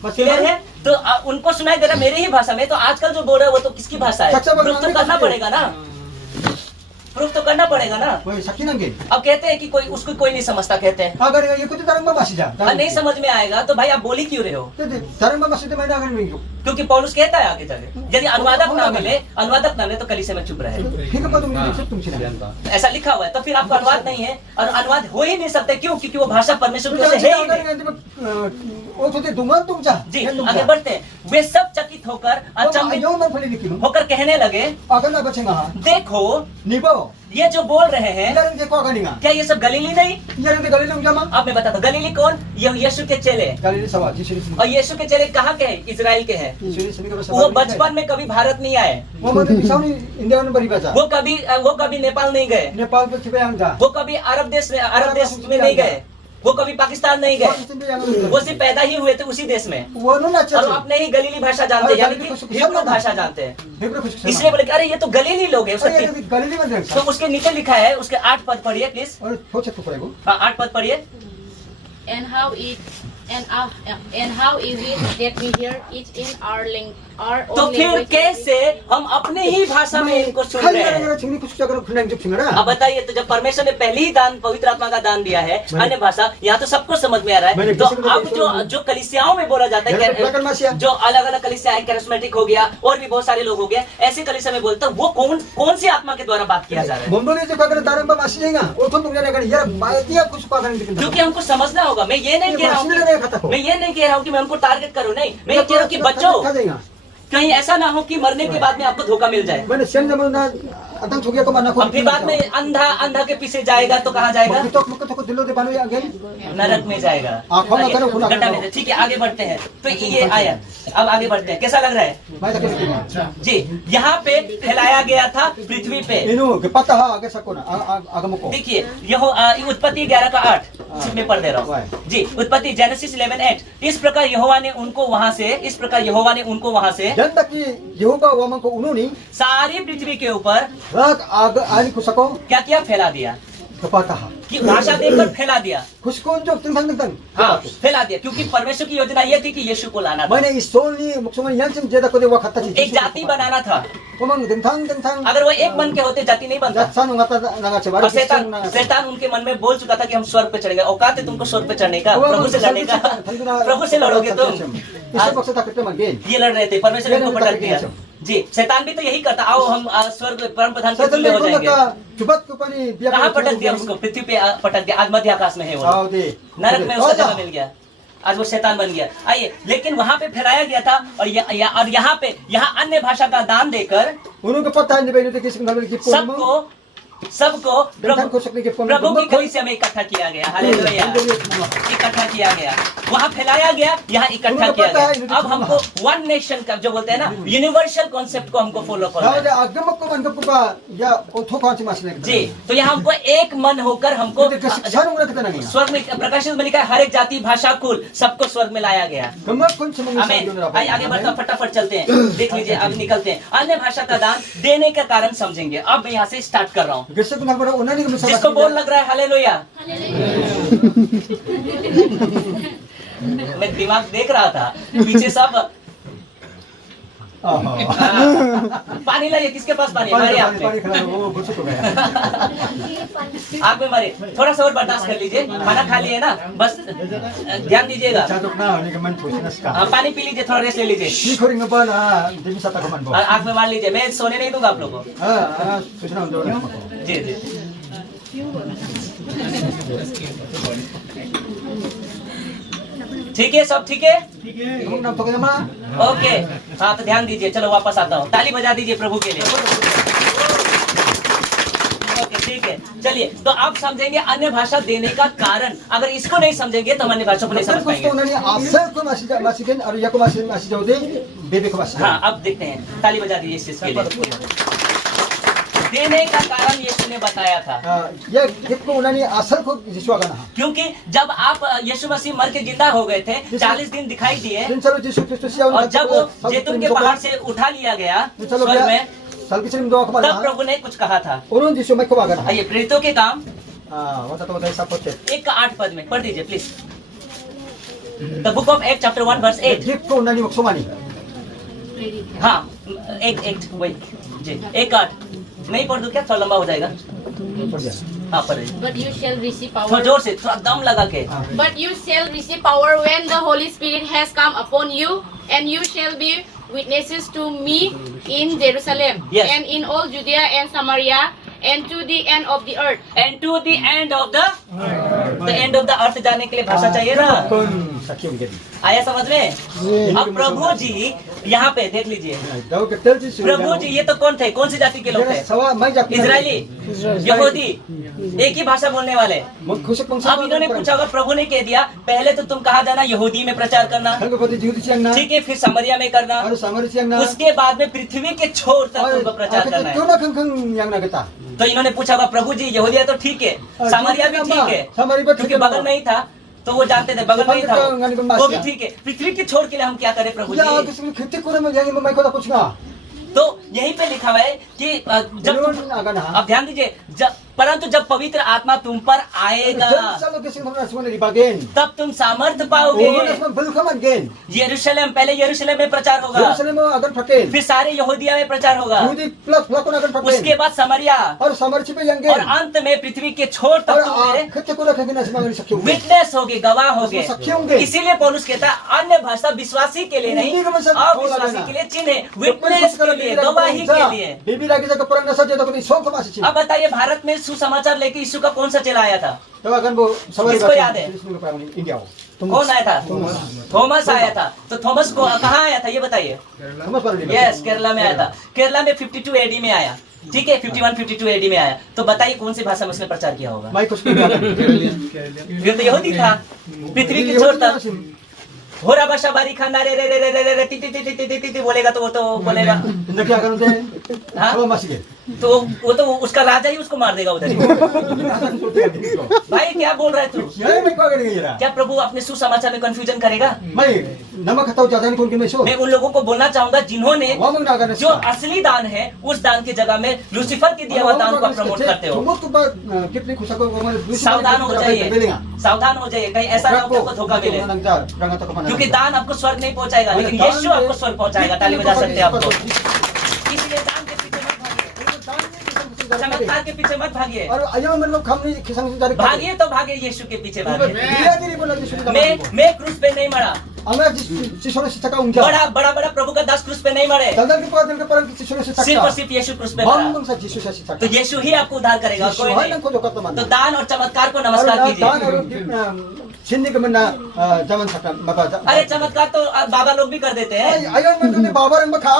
क्लियर है? तो उनको सुनाई दे रहा मेरे ही भाषा में। तो आजकल जो बोल रहा है वो तो किसकी भाषा है? प्रूफ तो करना पड़ेगा ना, प्रूफ तो करना पड़ेगा ना। अब कहते हैं कि कोई उसको कोई नहीं समझता, कहते हैं नहीं समझ में आएगा तो भाई आप बोली क्यों रहे हो? क्योंकि पौलुस कहता है आगे जाके, यदि अनुवादक ना मिले तो कलीसिया में चुप रहे। ऐसा लिखा हुआ है, तो फिर आपको अनुवाद नहीं है, और अनुवाद हो ही नहीं सकते। क्यों? क्योंकि वो भाषा परमेश्वर की ओर से है ही नहीं। जी आगे बढ़ते हैं। वे सब चकित होकर अचंभित होकर कहने लगे, देखो ये जो बोल रहे हैं, क्या ये सब गलीली नहीं? अब मैं बताता हूँ, गलीली कौन? ये यीशु के चेले। और यीशु के चेले कहाँ के हैं? इजराइल के हैं। वो बचपन में कभी भारत नहीं आए, वो कभी नेपाल नहीं गए, वो कभी अरब देश में नहीं गए, वो कभी पाकिस्तान नहीं गए, वो सिर्फ पैदा ही हुए थे उसी देश में। और अपने ही गलीली भाषा जानते हैं, यानी कि हिब्रू भाषा जानते हैं। इसलिए बोले अरे ये तो गलीली लोग हैं। तो उसके नीचे लिखा है, उसके 8 पद पढ़िए प्लीज। 8 पद पढ़िए। And how is it that we hear each in our own तो फिर language? कैसे हम अपने ही भाषा में इनको सुन रहे हैं। 칼날을 증리 구속자가 그냥 좀 증거라. अब बताइए, तो जब परमेश्वर ने पहले ही दान, पवित्र आत्मा का दान दिया है, अन्य भाषा, यहाँ तो सबको समझ में आ रहा है। तो अब जो कलीसियाओं में बोला जाता है, जो अलग अलग कलीसिया है, कैरिस्मेटिक हो गया और भी बहुत सारे लोग हो गए, ऐसे कलीसिया में बोलते हैं, वो कौन सी आत्मा के द्वारा बात किया जा रहा है? 몸돌이 이제 가거나 다른 바 마시냐가 어떤 동네에 가는 얘 마이디야 구속받는 데 क्योंकि हमको समझना होगा। मैं ये नहीं कह रहा हूँ कि मैं उनको टारगेट करूँ, नहीं, मैं ये कह रहा हूँ कि बच्चों, कहीं ऐसा ना हो कि मरने के बाद में आपको धोखा मिल जाए। मैंने सेम जमन ना अतंग छुगिया को मानना को फिर बाद में अंधा के पीछे जाएगा तो कहाँ जाएगा? तो दिलो दे बानो अगेन नरक में जाएगा। आँखों में करो खुला गड्ढा में। ठीक है, आगे बढ़ते हैं। तो ये आया, अब आगे बढ़ते हैं। कैसा लग रहा है जी? यहाँ पे फैलाया गया था पृथ्वी पे। इनु के पता है आगे सको ना आगम को देखिए, यह उत्पत्ति 11:8 में पढ़ दे रहा हूँ जी। उत्पत्ति जेनेसिस 11:8। इस प्रकार यहोवा ने उनको वहां से जनता की यहोवा वामन को उन्होंने सारी पृथ्वी के ऊपर रात आग आनी को सको क्या किया? फैला दिया। तो पता है कि भाषा देकर फैला दिया। खुशको जो तंग हाँ, फैला दिया, क्योंकि परमेश्वर की योजना ये थी कि यीशु को लाना था। मैंने इस सोनी मुक्सुमन यांचम जेदा को दे वो खत्ता चीज एक जाति बनाना था। कोमंग दंथांग अगर वो एक मन के होते, जाति नहीं बनता। जातसान उंगाता नगा और चबारी शैतान उनके मन में बोल चुका था कि हम स्वर्ग पे चढ़ेंगे। औकात है तुमको स्वर्ग पे चढ़ने का, प्रभु से लड़ने का। प्रभु से लड़ोगे तुम। इससे पक्ष तक करते मगे ये लड़ रहे थे, परमेश्वर ने उनको पटक दिया जी। शैतान भी तो यही करता, आओ हम स्वर्ग परम प्रधान के तुल्य हो जाएंगे। जुबत को पानी कहाँ पटक दिया उसको? पृथ्वी पे पटक दिया। आज मध्य आकाश में है वो, नरक में उसका जगह मिल गया। आज वो शैतान बन गया। आइए, लेकिन वहाँ पे फैलाया गया था। और यहाँ अन्य भाषा का दान देकर उन्होंने पता है सबको प्रभु की कलीसिया में इकट्ठा किया गया। हालेलुया, इकट्ठा किया गया। वहाँ फैलाया गया, यहाँ इकट्ठा किया गया। अब हमको वन नेशन का जो बोलते हैं ना, यूनिवर्सल कॉन्सेप्ट को हमको फॉलो करना है जी। तो यहाँ हमको एक मन होकर हमको स्वर्ग में, प्रकाशित में लिखा है, हर एक जाति, भाषा, कुल, सबको स्वर्ग में लाया गया। आगे बढ़ता, फटाफट चलते हैं। देख लीजिए, अब निकलते हैं। अन्य भाषा का दान देने का कारण समझेंगे। अब मैं यहाँ से स्टार्ट कर रहा हूँ। जिसको बोल लग रहा है हालेलुया। मैं दिमाग देख रहा था, पीछे सब पानी लाइए। किसके पास पानी? मारिए आपने आग में मारे। थोड़ा सा और बर्दाश्त कर लीजिए, खाना खा लिए ना, बस ध्यान दीजिएगा। पानी पी लीजिए, थोड़ा रेस्ट ले लीजिए, आग में मार लीजिए। मैं सोने नहीं दूंगा आप लोगों को। जी जी, ठीक है, सब ठीक है, ओके। हाँ, तो ध्यान दीजिए। चलो वापस आता हूँ। ताली बजा दीजिए प्रभु के लिए। ओके, ठीक है। चलिए, तो आप समझेंगे अन्य भाषा देने का कारण। अगर इसको नहीं समझेंगे तो हम अन्य भाषा को नहीं समझ पाएंगे। हाँ, अब देखते हैं। ताली बजा दीजिए इस चीज के लिए। देने का कारण यीशु ने बताया था। क्योंकि जब आप यीशु मसीह मर के जिंदा हो गए थे, 40 दिन दिखाई दिए, और जब वो जैतून के पहाड़ से उठा लिया गया स्वर्ग में, तब प्रभु ने कुछ कहा था। आइए, प्रेरितों के काम 1:8 में पढ़ दीजिए please. The book of act chapter 1 verse 8। हाँ, एक वही जी, 1:8 नहीं पढ़ दूं क्या? थोड़ा लंबा हो जाएगा। हाँ, पढ़िए। But you shall receive थोड़ा power. जोर से, थोड़ा दम लगा के। But you shall receive power when the Holy Spirit has come upon you, and you shall be witnesses to me in Jerusalem, Yes. and in all Judea and Samaria, and to the end of the earth. And to the end of the end of the earth जाने के लिए भाषा चाहिए ना। आया समझ में? अब प्रभु जी यहाँ पे देख लीजिए। प्रभु जी ये तो कौन थे? कौन सी जाति के लोग थे? इजरायली, यहूदी, एक ही भाषा बोलने वाले। अब इन्होंने पूछा होगा, प्रभु ने कह दिया, पहले तो तुम कहा जाना यहूदी में प्रचार करना, ठीक है, फिर समरिया में करना, उसके बाद में पृथ्वी के छोर तक तुमको प्रचार करना है। तो इन्होंने पूछा होगा, प्रभु जी यहूदिया तो ठीक है, समरिया भी ठीक है, क्योंकि बगल में ही था तो वो जानते थे, बगल में ही था वो भी ठीक है, पृथ्वी के छोर के लिए हम क्या करें प्रभु जी? तो यहीं पे लिखा हुआ है कि जब अब ध्यान दीजिए, जब परंतु जब पवित्र आत्मा तुम पर आएगा Sa lokasyon mo na sa mga libagin. तब तुम सामर्थ्य पाओगे। Ugo na sa mga bulkaman gen. यरूशलेम, पहले यरूशलेम में प्रचार होगा, Jerusalem mo agan pakin. फिर सारे यहूदिया में प्रचार होगा, Yudi plak na agan उसके pakin. बाद समरिया, Or samarchi pa yang और gen. अंत में पृथ्वी के छोर तक Or तुम मेरे kete ko na kagina sa mga sakyo. Witness होगे, गवाह होगे। साक्षी होंगे। इसीलिए पौलुस कहता है अन्य भाषा विश्वासी के लिए नहीं, नहीं का मतलब अविश्वासी बोला के लिए चिन्ह है, विटनेस के लिए, गवाही के लिए। Bibi lagi sa kaparang nasa dito ko ni so ko masichi. अब बताइए भारत में सुसमाचार लेके यीशु का कौन सा चेला आया था? Tawagan mo sawari किसको याद है? India. कौन आया था? थॉमस आया था। तो थॉमस को कहाँ आया था ये बताइए? Thomas pa rin. Yes, Kerala में आया था। केरला में 52 एडी में आया, ठीक है, 51-52 एडी में आया। तो बताइए कौन सी भाषा में उसने प्रचार किया होगा? May kus ko yan. फिर तो यहूदी था, पृथ्वी की छोर तक। होरा भाषा बारी खाना रे रे रे रे रे रे T T T T T T T बोलेगा तो वो तो बोलेगा। Hindi kaya ganun din. हाँ? Ano masige? तो वो तो उसका राजा ही उसको मार देगा उधर ही। भाई क्या बोल रहा है तू? Yan may pagaling nila. क्या प्रभु अपने सुसमाचार में कंफ्यूजन करेगा? May namakataw jadan kun kimeso. मैं उन लोगों को बोलना चाहूंगा जिन्होंने Wamang naganas. जो असली दान है उस दान की जगह में लूसीफर के दिया हुआ दान को आप प्रमोट करते हो। Sumot ko ba kipli ko sa ko mo सावधान हो जाइए, सावधान हो जाइए, कहीं ऐसा ना हो कि आपको धोखा मिले, क्योंकि दान आपको स्वर्ग नहीं पहुंचाएगा, लेकिन यीशु आपको स्वर्ग पहुंचाएगा। ताली बजा सकते हैं आपको। इसलिए दान के पीछे मत भागिए, चमत्कार के पीछे मत भागिए, और ayaw man लोग हमने खिसंग से भागिए तो भागिए यीशु के पीछे भागिए। धीरे-धीरे बोला यीशु का मैं क्रूस पे नहीं मरा, हमें जिसने से तका उंजा बड़ा बड़ा प्रभु का दास क्रूस पे नहीं मरे, दलदल के पास दिल के परम की जिसने से सिर्फ और तका सिर्फ यीशु क्रूस पे मरा। हम से यीशु से तका तो यीशु ही आपको उद्धार करेगा, कोई कोई नहीं। को जो करता मान तो दान और चमत्कार को नमस्कार दान कीजिए। और सिन्नी के मन्ना जमन सकता बाबा अरे चमत्कार तो बाबा लोग भी कर देते हैं, ayaw man ने बाबा रंग खा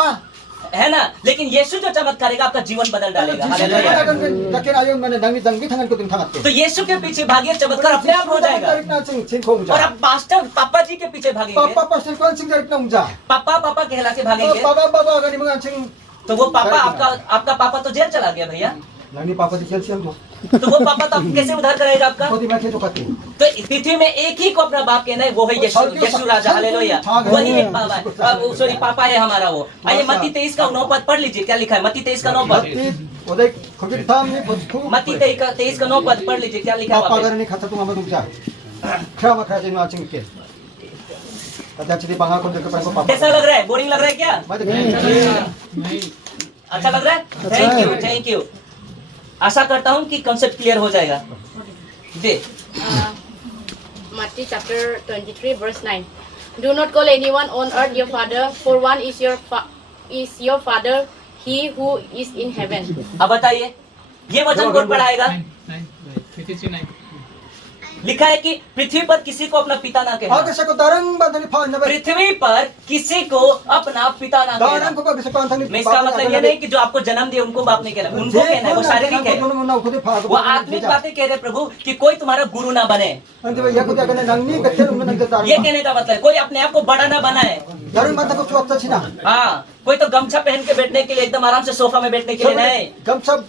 है ना, लेकिन यीशु जो चमत्कार करेगा आपका जीवन बदल डालेगा। हालेलुया। लेकिन ayaw man दंगी दंगी थंगन को तुम थंगते तो यीशु के पीछे भागिए, चमत्कार अपने आप हो जाएगा। सिंह को और उंजा आप पास्टर पापा जी के पीछे भागेंगे, पापा पास्टर कौन सिंह इतना उंजा पापा पापा कहला के भागेंगे, बाबा बाबा अगर निमंगा सिंह तो वो पापा आपका पापा तो जेल चला गया भैया, नहीं पापा जी चल हम तो वो पापा तो आपको कैसे उद्धार कराएगा आपका? खुद ही बैठे तो करते तो पृथ्वी में एक ही को अपना बाप कहना है, वो है यीशु, यीशु राजा। हालेलुया। वही एक बाबा है, सॉरी पापा है हमारा वो। आइए मत्ती 23 का 9 पद पढ़ लीजिए, क्या लिखा है मत्ती 23 का 9 पद? उदय खुद थाम ने बस्तु मत्ती 23 का 9 पद पढ़ लीजिए, क्या लिखा है पापा वहाँ अगर नहीं खाता तुम हम तुमचा क्षमा खा जिन आचिंग के अध्यक्ष दी बांगा को देख पर को पे? पापा कैसा लग रहा है? बोरिंग लग रहा है क्या? मैं अच्छा लग रहा है? Thank you. आशा करता हूँ कि कॉन्सेप्ट क्लियर हो जाएगा। दे Matthew chapter 23 verse 9. Do not call anyone on earth your father, for one is your father, he who is in heaven. अब बताइए ये वचन कौन पढ़ाएगा? लिखा है कि पृथ्वी पर किसी को अपना पिता ना कहना, आगे से को दारंग बांधने फान ना पृथ्वी पर किसी को अपना पिता ना दारंग कहना। को बागे से कौन था मैं इसका मतलब ये नहीं कि जो आपको जन्म दिए उनको बाप नहीं कहना, उनको कहना है, वो शारीरिक है, वो आत्मिक बातें कह रहे प्रभु कि कोई तुम्हारा गुरु ना बने। अंत में यह को जाकर नंगनी कच्चे रूम में नंगे ये दारंग कहने का मतलब है कोई अपने आप को बड़ा ना बनाए। दारंग माता को चुपता छी ना हाँ, कोई तो गमछा पहन के बैठने के लिए, एकदम आराम से सोफा में बैठने के लिए नहीं, गम सब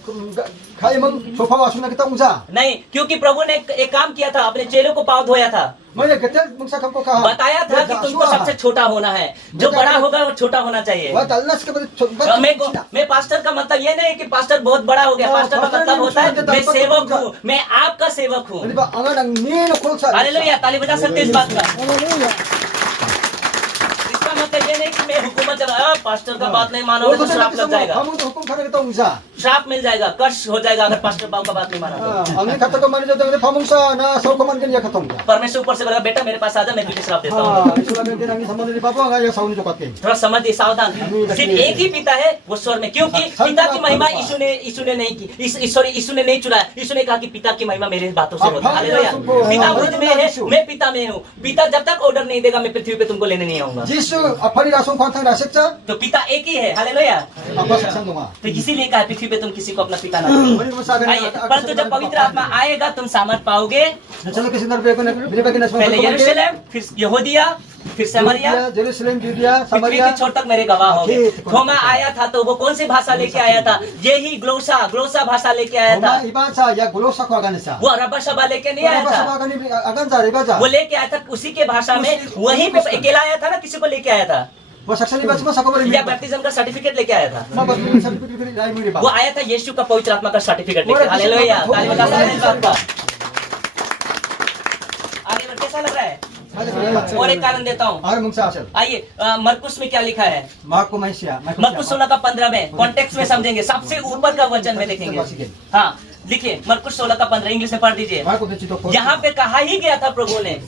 खाए मन सोफा वासुना किता उंजा नहीं, क्योंकि प्रभु ने एक काम किया था, अपने चेलों को पाँव धोया था, मैंने गते मुंसा हमको कहा बताया था कि तुमको सबसे छोटा होना है, जो बड़ा होगा वो छोटा होना चाहिए। वह दलनस के बाद मैं पास्टर का मतलब ये नहीं कि पास्टर बहुत बड़ा हो गया, पास्टर का मतलब होता है मैं सेवक हूँ, मैं आपका सेवक हूँ। अरे बा अंगन अंगनी न खोल सा हालेलुया, ताली बजा सकते हैं इस बात का। इसका मतलब ये नहीं कि मैं हुकूमत चला, पास्टर का बात नहीं मानोगे तो श्राप लग जाएगा, हम तो हुकुम खाने किता उंजा श्राप मिल जाएगा, कर्ष हो जाएगा अगर पास्टर बाबू का बात नहीं माना तो। अंगनी खाता को माने जो तो फामुंसा ना सौ को मान के लिया खत्म परमेश्वर ऊपर से बोला बेटा मेरे पास आजा, मैं तुझे श्राप देता हूँ। हां इसला में अंगनी संबंध नहीं पापा या साउनी जो करते थोड़ा समझिए, सावधान। सिर्फ एक ही पिता है वो स्वर में, क्योंकि पिता की महिमा यीशु ने नहीं की, यीशु ने नहीं चुराया। यीशु ने कहा कि पिता की महिमा मेरे बातों से होती है। हालेलुया। पिता मुझ में है, मैं पिता में हूँ। पिता जब तक ऑर्डर नहीं देगा मैं पृथ्वी पे तुमको लेने नहीं आऊंगा। जिसु अपनी रासों को था रासेचा तो पिता एक ही है। हालेलुया। आपका सत्संग दूंगा तो इसीलिए कहा पृथ्वी पे तुम किसी को अपना पिता ना कहो। आइए, परंतु जब पवित्र आत्मा आएगा तुम सामर्थ पाओगे। चलो किसी नर पे को बिलीव के नस पहले यरूशलेम, फिर यहूदिया, फिर सामरिया, जेरूशलेम जूदिया पृथ्वी सामरिया के छोर तक मेरे गवाह होंगे। थोमा आया था तो वो कौन सी भाषा लेके आया था? यही ग्लोसा भाषा लेके आया था। इबासा या ग्लोसा को अगनसा वो अरबा शबा लेके नहीं आया था, अगन जा रे बाजा वो लेके आया था उसी के भाषा में, वहीं पे अकेला आया था ना, किसी को लेके आया था? Wah saksani ba semua sakabari या बैप्टिज्म का सर्टिफिकेट लेके आया था Ma ba certificate dai muri वो ba. आया था यीशु का पवित्र आत्मा का सर्टिफिकेट लेके हालेलुया ताली बजा सकते हैं बाप का आगे बढ़ कैसा लग रहा है और एक कारण देता हूँ Ar mung sa asal. आइए मरकुस में क्या लिखा है Marco Maisia. मरकुस 16 का 15 में कॉन्टेक्स्ट में समझेंगे सबसे ऊपर का वचन में देखेंगे हाँ लिखिए मरकुस 16 का 15 इंग्लिश में पढ़ दीजिए Marco de Chito. यहाँ पे कहा ही गया था प्रभु ने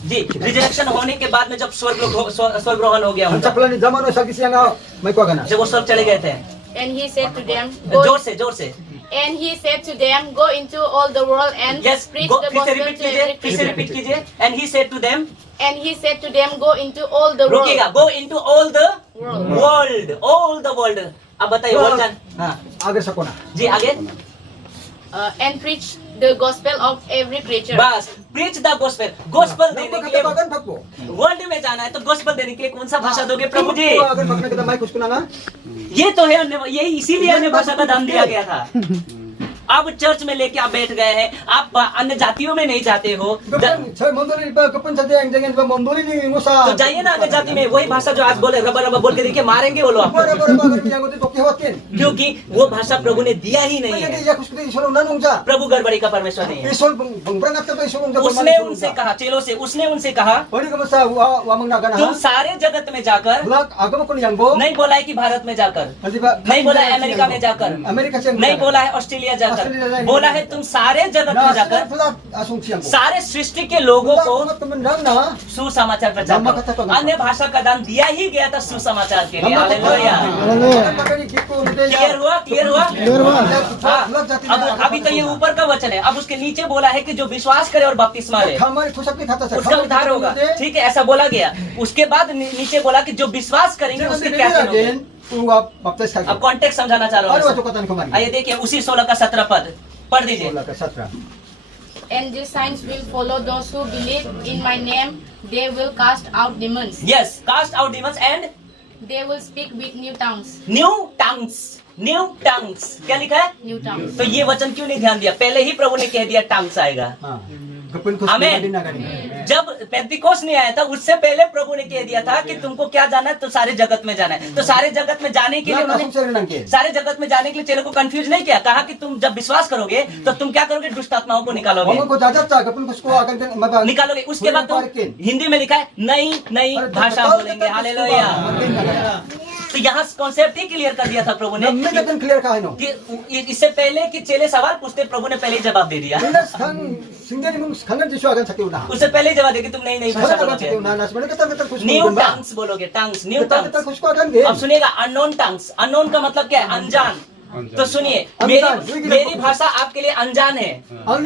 जी रिजरेक्शन होने के बाद में जब स्वर्गरोहण हो गया Ang उनका saplan ni zaman no sagisi nga may kwa gana. जब वो स्वर्ग चले गए थे And he said to them, go, जोर से and he said to them, go into all the world and yes preach फिर the से gospel रिपीट to कीजिए every फिर से creature. रिपीट कीजिए and he said to them And he said to them, go into all the world. रुकिएगा go into all the World. World अब बताइए world हाँ Agar sa kona. जी आगे And preach the gospel of every creature. बस preach the gospel देने के लिए Nagpakatabagan pa ko. World में जाना है तो गॉस्पेल देने के लिए कौन सा भाषा दोगे प्रभु जी Agar pag kita may kusko na nga. ये तो है ये इसीलिए अन्य भाषा का दान दिया गया था अब चर्च में लेके आप बैठ गए हैं आप अन्य जातियों में नहीं जाते हो Kapan sa mondoli ba kapan sa diang jangan ba mondoli ni mo sa. तो जाइए ना अन्य जाति में वही भाषा जो आज बोले रबर रबर बोल के देखिए मारेंगे वो लोग Bara आपको bara ba agar bilang ko to kihawatin. क्योंकि वो भाषा प्रभु ने दिया ही नहीं Kaya है ya kusko di solo nanong sa. प्रभु गड़बड़ी का परमेश्वर नहीं है Isol bang brangat ka ba isol ng उसने उनसे कहा चेलों से उसने उनसे कहा Ori ka ba sa wa mang nagana तुम ha. सारे जगत में जाकर Bulak agama ko niyang bo. नहीं बोला है कि भारत में जाकर Hindi ba? नहीं बोला है अमेरिका में जाकर Amerika siya. नहीं बोला है ऑस्ट्रेलिया ऑस्ट्रेलिया जाकर जाकर। बोला है तुम सारे जगत में जाकर Bulak asong siyang bo. सारे सृष्टि के लोगों को Bulak tumandang na. सुसमाचार प्रचार नमक का तो करो नमक। अन्य भाषा का दान दिया ही गया था सुसमाचार के लिए हालेलुया क्लियर हुआ हाँ, अब अभी तो ये ऊपर का वचन है अब उसके नीचे बोला है कि जो विश्वास करे और बपतिस्मा ले उसका उद्धार होगा ठीक है ऐसा बोला गया उसके बाद नीचे बोला कि जो विश्वास करेंगे उसके क्या होंगे अब कॉन्टेक्स्ट समझाना चाह रहा हूँ आइए देखिए उसी 16 का 17 पद पढ़ दीजिए And these signs will follow those who believe in my name. They will cast out demons. Yes cast out demons and They will speak with new tongues. New tongues क्या लिखा है New tongues. तो ये वचन क्यों नहीं ध्यान दिया पहले ही प्रभु ने कह दिया टंग्स आएगा जब पेंतिकोस नहीं आया था उससे पहले प्रभु ने कह दिया था कि तुमको क्या जाना है तो सारे जगत में जाना है तो सारे जगत में जाने के लिए उन्होंने सारे जगत में जाने के लिए चेलों को कंफ्यूज नहीं किया कहा कि तुम जब विश्वास करोगे तो तुम क्या करोगे दुष्ट आत्माओं को निकालोगे निकालोगे उसके बाद तुम हिंदी में लिखा है नई नई भाषा बोलेंगे हालेलुया तो यहाँ कॉन्सेप्ट ही क्लियर कर दिया था प्रभु ने कि इससे पहले कि चेले सवाल पूछते प्रभु ने पहले ही जवाब दे दिया उससे पहले ही जवाब दे कि तुम नई नई भाषा बोलोगे न्यू टंग्स बोलोगे टंग्स न्यू टंग्स अब सुनिएगा अननोन टंग्स अननोन का मतलब क्या है अनजान तो सुनिए मेरी भाषा आपके लिए अनजान है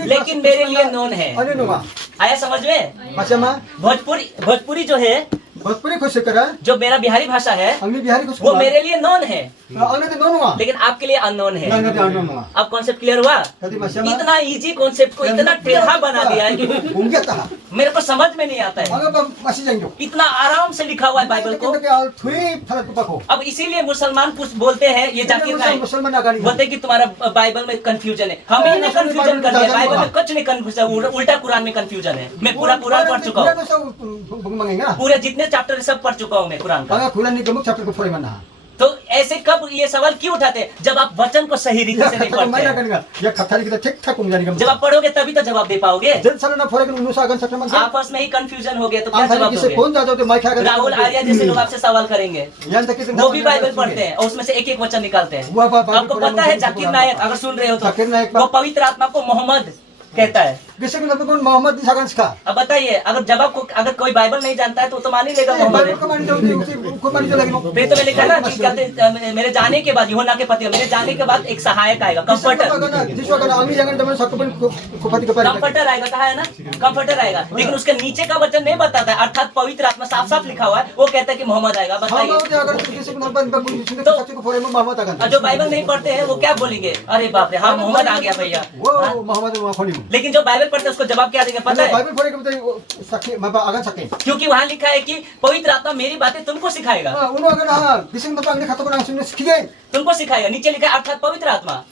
लेकिन मेरे लिए नोन है आया समझ में भोजपुरी जो है जो मेरा बिहारी भाषा है वो मेरे लिए नॉन है लेकिन आपके लिए अननोन है अब कॉन्सेप्ट क्लियर हुआ इतना इजी कॉन्सेप्ट को इतना टेढ़ा बना दिया है कि मेरे को समझ में नहीं आता है इतना आराम से लिखा हुआ है बाइबल को अब इसीलिए मुसलमान कुछ बोलते हैं ये जाकिर नाइक बोलते हैं कि तुम्हारा बाइबल में कंफ्यूजन है हमें ने कंफ्यूजन कर दिया बाइबल में कुछ नहीं कंफ्यूजन उल्टा कुरान में कंफ्यूजन है मैं पूरा कुरान पढ़ चुका हूँ पूरे जितने चैप्टर सब पढ़ चुका हूँ मैं कुरान का तो ऐसे कब ये सवाल क्यों उठाते हैं जब आप वचन को सही रीति से नहीं पढ़ते जब आप पढ़ोगे तभी तो जवाब दे पाओगे आपस में ही कंफ्यूजन हो गया तो क्या जवाब दोगे राहुल आर्या जैसे लोग आपसे सवाल करेंगे वो भी बाइबल पढ़ते हैं और उसमें से एक एक वचन निकालते हैं आपको पता है जाकिर नायक अगर सुन रहे हो तो वो पवित्र आत्मा को मोहम्मद कहता है मोहम्मद अब बताइए अगर कोई बाइबल नहीं जानता है तो मान ही लेगा मोहम्मद फिर तो लिखा ना कि कहते मेरे जाने के बाद यूहन्ना के पति मेरे जाने के बाद एक सहायक आएगा कंफर्टर आएगा कहा है ना कंफर्टर आएगा लेकिन उसके नीचे का वचन नहीं बताता है अर्थात पवित्र आत्मा साफ साफ लिखा हुआ है वो कहता है कि मोहम्मद आएगा बताइए जो बाइबल नहीं पढ़ते हैं वो क्या बोलेंगे अरे बाप रे हाँ मोहम्मद आ गया भैया लेकिन जो बाइबल पढ़ते हैं उसको जवाब क्या देंगे पता है क्योंकि वहाँ लिखा है कि पवित्र आत्मा मेरी बातें तुमको सिखाएगा तुमको सिखाएगा नीचे लिखा है अर्थात पवित्र आत्मा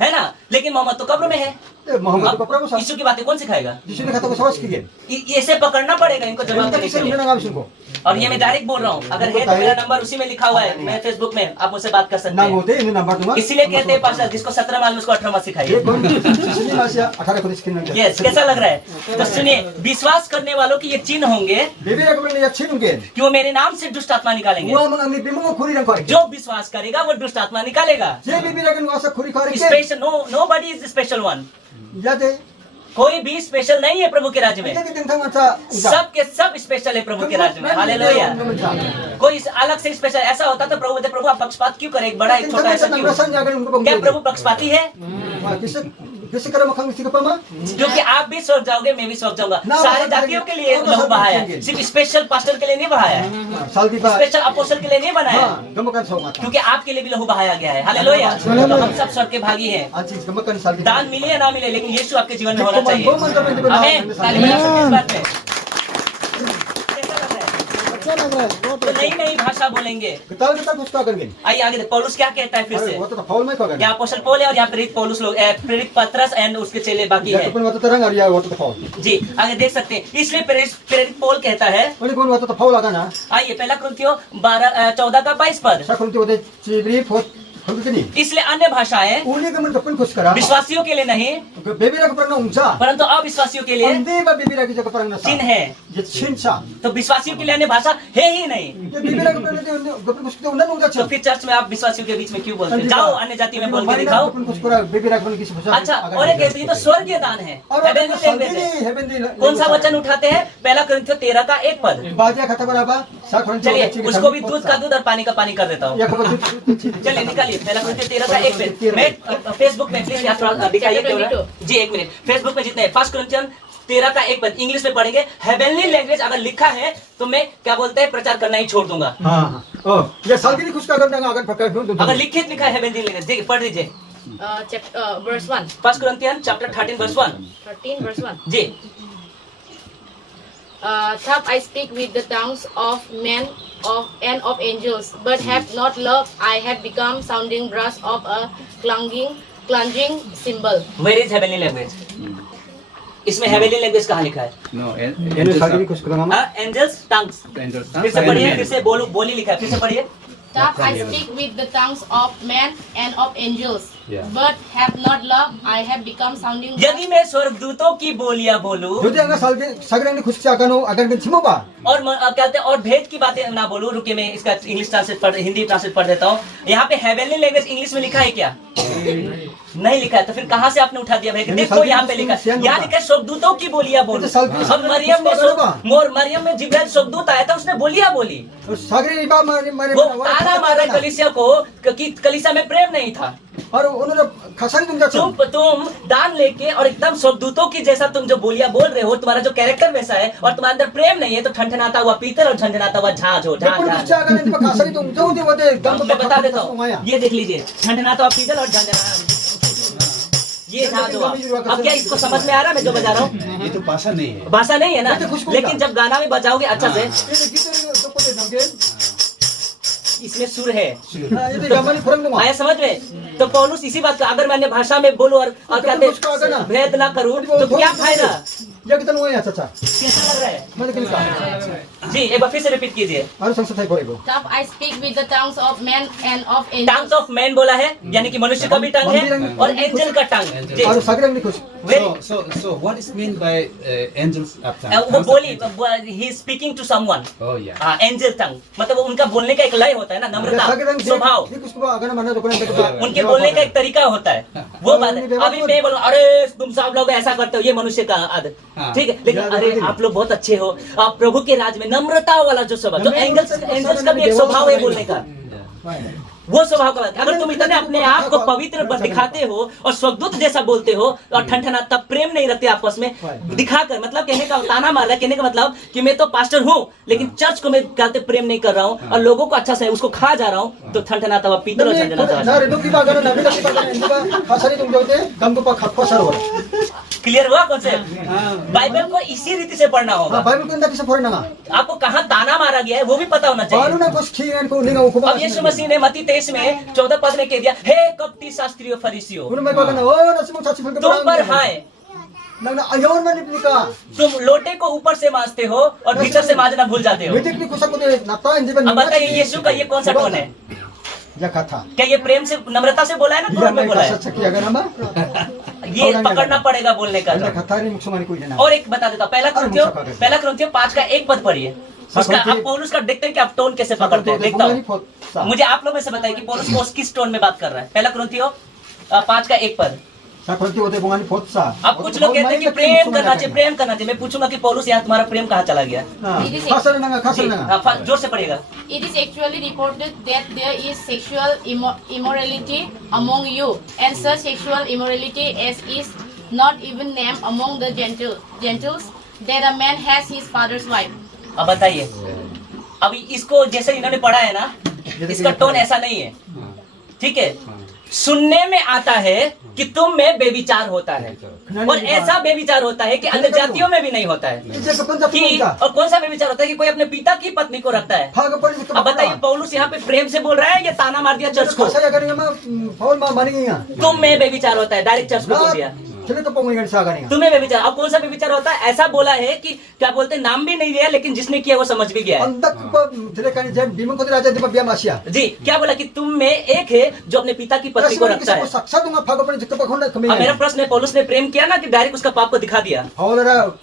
है ना लेकिन मोहम्मद तो कब्र में है Muhammad ko para mo sa. यीशु की बातें कौन सिखाएगा? Dito na katawa sa was kigin. इसे पकड़ना पड़ेगा इनको जवाब देने के Kasi लिए। na nga ko. और ये मैं डायरेक्ट बोल रहा हूँ, अगर है तो मेरा नंबर उसी में लिखा हुआ है, मैं फेसबुक में आप मुझसे बात कर सकते हैं। Nangote ini number tu. इसीलिए कहते हैं पास्टर जिसको 17 मालूम उसको 18 मत Ye सिखाइए। kon sini masya 18 ko skin na. Yes, कैसा लग रहा है? तो सुनिए, विश्वास करने वालों के ये चिन्ह होंगे Bibi ako ni ya chin gen. कि वो मेरे नाम से दुष्ट आत्मा निकालेंगे। Wa mang amni bimu ko khuri lang ko. जो विश्वास करेगा वो दुष्ट आत्मा निकालेगा। Je bibi ra kan wasa khuri khari ke. Special, nobody is the special one। Ya de. कोई भी स्पेशल नहीं है प्रभु के राज्य में। Ita kitang tama sa. सब के सब स्पेशल है प्रभु के राज्य में। हालेलुया। कोई अलग से स्पेशल ऐसा होता तो प्रभु बोलते, प्रभु आप पक्षपात क्यों करें, एक बड़ा एक छोटा ऐसा क्यों? क्या प्रभु पक्षपाती है? किसी करा मखंग किसी का पमा? क्योंकि आप भी स्वर्ग जाओगे, मैं भी स्वर्ग जाऊंगा। ना, सारे ना, जातियों के लिए ना, लहू ना, बहाया ना, है, सिर्फ स्पेशल पास्टर के लिए नहीं बहाया है, Saldi ba? स्पेशल अपोस्टल के लिए नहीं बनाया है, हाँ, गमकन सो मत। क्योंकि आपके लिए भी लहू बहाया गया है। हालेलुया। तो हम सब स्वर्ग के भागी हैं। आज चीज गमकन साल्दी। दान मिले या ना मिले, लेकिन यीशु आपके जीवन में होना चाहिए। दो मंत्र में दिबे आमीन। ताली बजा सकते हैं इस बात में। कैसा लग रहा है? अच्छा लग रहा है बहुत तो नई नई भाषा बोलेंगे। Ketawa kita कुछ का करेंगे? आइए आगे पौलुस क्या कहता है फिर अरे से? वो तो फाउल में करेंगे। यहाँ अपोस्टल पौल है और यहाँ प्रेरित पौलुस लोग, प्रेरित पतरस एंड उसके चेले बाकी या है। तो पण वो तो तरंग और या वो तो फाउल। जी आगे देख सकते हैं। इसलिए प्रेरित पौल कहता है, उन्हें कौन वो तो फाउल आगा ना? आइए पहला कुरिन्थियों 14 का 22 पद। साकुन तो वो चिबरी फोट खुद के नहीं। इसलिए अन्य भाषाएं उन्हें कमन कपन कुछ करा। विश्वासियों के लिए नहीं बेबी रख पर ना ऊंचा। परंतु अविश्वासियों के लिए अंधे बा बेबी रख जगह पर ना सा। चिन्ह है। ये चिन्ह सा। तो विश्वासियों के लिए अन्य भाषा है ही नहीं। ये बेबी रख पर ना जो कपन कुछ तो उन्हें ऊंचा तो फिर चर्च में आप विश्वासियों के बीच में क्यों बोलते हैं? जाओ अन्य जाति में बोल के दिखाओ। कपन कुछ करा बेबी रख पर किसी भाषा। अच्छा, और एक कहते हैं तो स्वर्गीय दान है, और हेवनली लैंग्वेज है। हेवनली कौन सा वचन उठाते हैं? पहला कुरिन्थियों 13 का 1 पद। बाजा खाता बराबर साकुन चलिए उसको भी दूध का दूध और पानी का पानी कर देता हूँ। या कपन चलिए निकालिए पहला कुरिन्थियों 13 का 1 मिनट। मैं फेसबुक में प्लीज थोड़ा दिखाइए कैमरा। जी 1 मिनट। फेसबुक में जितने फर्स्ट कुरिन्थियन 13 का 1 पद इंग्लिश में पढ़ेंगे। हेवनली लैंग्वेज अगर लिखा है तो मैं क्या बोलते हैं प्रचार करना ही छोड़ दूंगा। हाँ ओ ये सालगिरी कुछ का करना अगर पकड़ दूं अगर लिखित लिखा है हेवनली लैंग्वेज, देखिए पढ़ लीजिए। Verse 1. First Corinthian chapter 13 verse 1। 13 verse 1. जी Thus I speak with the tongues of men and of angels, but have not love, I have become sounding brass of a clanging cymbal. Where is heavenly language? इसमें heavenly language कहाँ लिखा है? No, ये सालगिरी कुछ करना angels tongues. angels. फिर से पढ़िए, फिर से बोली लिखा है, फिर से पढ़िए। Thus I speak with the tongues of men and of angels, Yeah. but have not love, I have become sounding brass. यदि मैं स्वर्गदूतों की बोलियां बोलूं जो अगर सालगिरी सागरंग ने खुश से अगर अगर में छिमो बा और क्या कहते हैं और भेद की बातें ना बोलूं, रुकिए मैं इसका इंग्लिश ट्रांसलेट पढ़ हिंदी ट्रांसलेट पढ़ देता हूँ। यहाँ पे हेवनली लैंग्वेज इंग्लिश में लिखा है क्या? नहीं लिखा है। तो फिर कहाँ से आपने उठा दिया भाई? देखो यहाँ पे लिखा है, यहाँ लिखा है स्वर्गदूतों की बोलियां बोलूं। और मरियम में जिब्राइल स्वर्गदूत आया था, उसने बोलियां बोली। सागरी बा मारे वो ताना मारा कलीसिया को कि कलीसिया में प्रेम नहीं था। और उन्होंने खसन तुम जाते तुम दान लेके और एकदम स्वर्गदूतों की जैसा तुम जो बोलियां बोल रहे हो, तुम्हारा जो कैरेक्टर वैसा है और तुम्हारे अंदर प्रेम नहीं है, तो ठनठनाता हुआ पीतल और झंझनाता हुआ झांझ हो झांझ कुछ झांझ। अगर इन पर खसन तुम जो दे वो दे दम मैं बता देता हूँ, ये देख लीजिए, ठंडनाता हुआ पीतल और झंझना ये झांझ हुआ। अब क्या इसको समझ में आ रहा है मैं जो बजा रहा हूँ? ये तो भाषा नहीं है। भाषा नहीं है ना, ये तो खुशबू लेकिन का। जब गाना में बजाओगे अच्छा से, ये इसमें सुर है। तो गमनी फरक दूंगा आया समझ में? तो पौलुस इसी बात का, अगर मैंने भाषा में बोलूं और कहते हैं भेद ना करूं तो क्या फायदा? ये कितना हुआ है चाचा कैसा लग रहा है? मैंने कहा जी एक बार फिर से रिपीट कीजिए। और संस्था है कोई Thus I speak with the tongues of men and of tongues angels. Of man बोला है, यानी कि मनुष्य का भी टंग है और एंजल का टंग। जी और सागरंग ने खुश So what is meant by angels of tongue? वो बोली ही speaking to someone. Oh yeah. Angel tongue मतलब वो उनका बोलने का एक लय होता है ना, नम्रता सागरंग स्वभाव, ये कुछ को अगर मानना तो कोई उनके बोलने का एक तरीका होता है। वो बात है। अभी मैं बोलूं अरे तुम सब लोग ऐसा करते हो, ये मनुष्य का आदत, हाँ। ठीक है, लेकिन अरे आप लोग बहुत अच्छे हो, आप प्रभु के राज में नम्रता वाला जो स्वभाव, जो एंजल्स का भी एक स्वभाव है बोलने का, वो स्वभाव का बात। अगर तुम इतने अपने आप को पवित्र दिखाते हो और स्वर्गदूत जैसा बोलते हो और ठनठना तब प्रेम नहीं रखते आपस में दिखाकर, मतलब कहने का ताना मार रहा है, कहने का मतलब कि मैं तो पास्टर हूँ लेकिन चर्च को मैं कहते प्रेम नहीं कर रहा हूँ और लोगों को अच्छा से उसको खा जा रहा हूँ, तो ठनठना तब पीतल और झंझनाता ना रेडो की बात ना भी की बात इनका खसरी तुम जो दे गम को खप्पा सर हो क्लियर हुआ कॉन्सेप्ट? बाइबल को इसी रीति से पढ़ना होगा। बाइबल के अंदर किसे फोड़ ना आपको कहाँ ताना ताना मारा गया है वो भी पता होना Paano चाहिए। na kos khiyan ko ninga ko ba? अब यीशु मसीह ने मत्ती 23 में 14 पद में कह दिया, हे कपटी शास्त्रियों फरीसियों, Uno may ko na oh nasimong sa sipag तुम पर हाय, Nang na ayon man ni ka. तुम लोटे को ऊपर से मांजते हो और भीतर से मांजना भूल जाते हो। Mitik ni ko sa ko nata hindi ba? अब बताइए यीशु का ये कौन सा टोन है? Ya kata. क्या ये प्रेम से नम्रता से बोला है ना Iya टोन में may बोला kasat sa kiyaga naman. है? ये पकड़ना पड़ेगा बोलने का Ano tone. kata rin muksumani ko yan. और एक बता देता हूं, पहला कुरिन्थियों 5 का 1 पद पढ़िए। उसका आप पौलुस का देखते हैं कि आप टोन कैसे पकड़ते हैं, देखता हूँ। मुझे आप लोग में से बताइए कि पौलुस को किस टोन में बात कर रहा है। पहला कुरिन्थियों 5 का 1 पद। Sa konti ote bungani potsa. अब कुछ लोग कहते हैं कि प्रेम करना चाहिए, प्रेम करना चाहिए। मैं पूछूंगा कि पौलुस यहाँ तुम्हारा प्रेम कहाँ चला गया? Kasal na nga, kasal जी, na nga. हाँ, जोर से पढ़िएगा। It is actually reported that there is sexual immorality among you, and such sexual immorality as is not even named among the Gentiles, that a man has his father's wife. अब बताइए, अभी इसको जैसे इन्होंने पढ़ा है ना, इसका टोन ऐसा नहीं है, ठीक है? सुनने में आता है कि तुम में बेविचार होता है, और ऐसा बेविचार होता है कि अन्य जातियों में भी नहीं होता है। Ije ka pansa कि punta. और कौन सा बेविचार होता है कि कोई अपने पिता की पत्नी को रखता है। Haga pa rin sa अब बताइए पौलुस यहाँ पे प्रेम से बोल रहा है या ताना मार दिया चर्च को? Kasaya ka rin ma Paul ma maningi nga. तुम में बेविचार होता है, डायरेक्ट चर्च को बोल दिया। Sila to pangingan sa ganinga. तुम्हें बेविचार, अब कौन सा बेविचार होता है? ऐसा बोला है कि क्या बोलते हैं, नाम भी नहीं लिया लेकिन जिसने किया वो समझ भी गया है। Andak ko pa sila kani jan bimang ko dira di ba biya masya. जी, क्या बोला कि तुम में एक है जो अपने पिता की पत्नी को रखता है। Saksa nga phago pa rin jikta pa khonda अब मेरा kami. प्रश्न है, पौलुस ने प्रेम किया ना कि डायरेक्ट उसका पाप को दिखा दिया? Hawala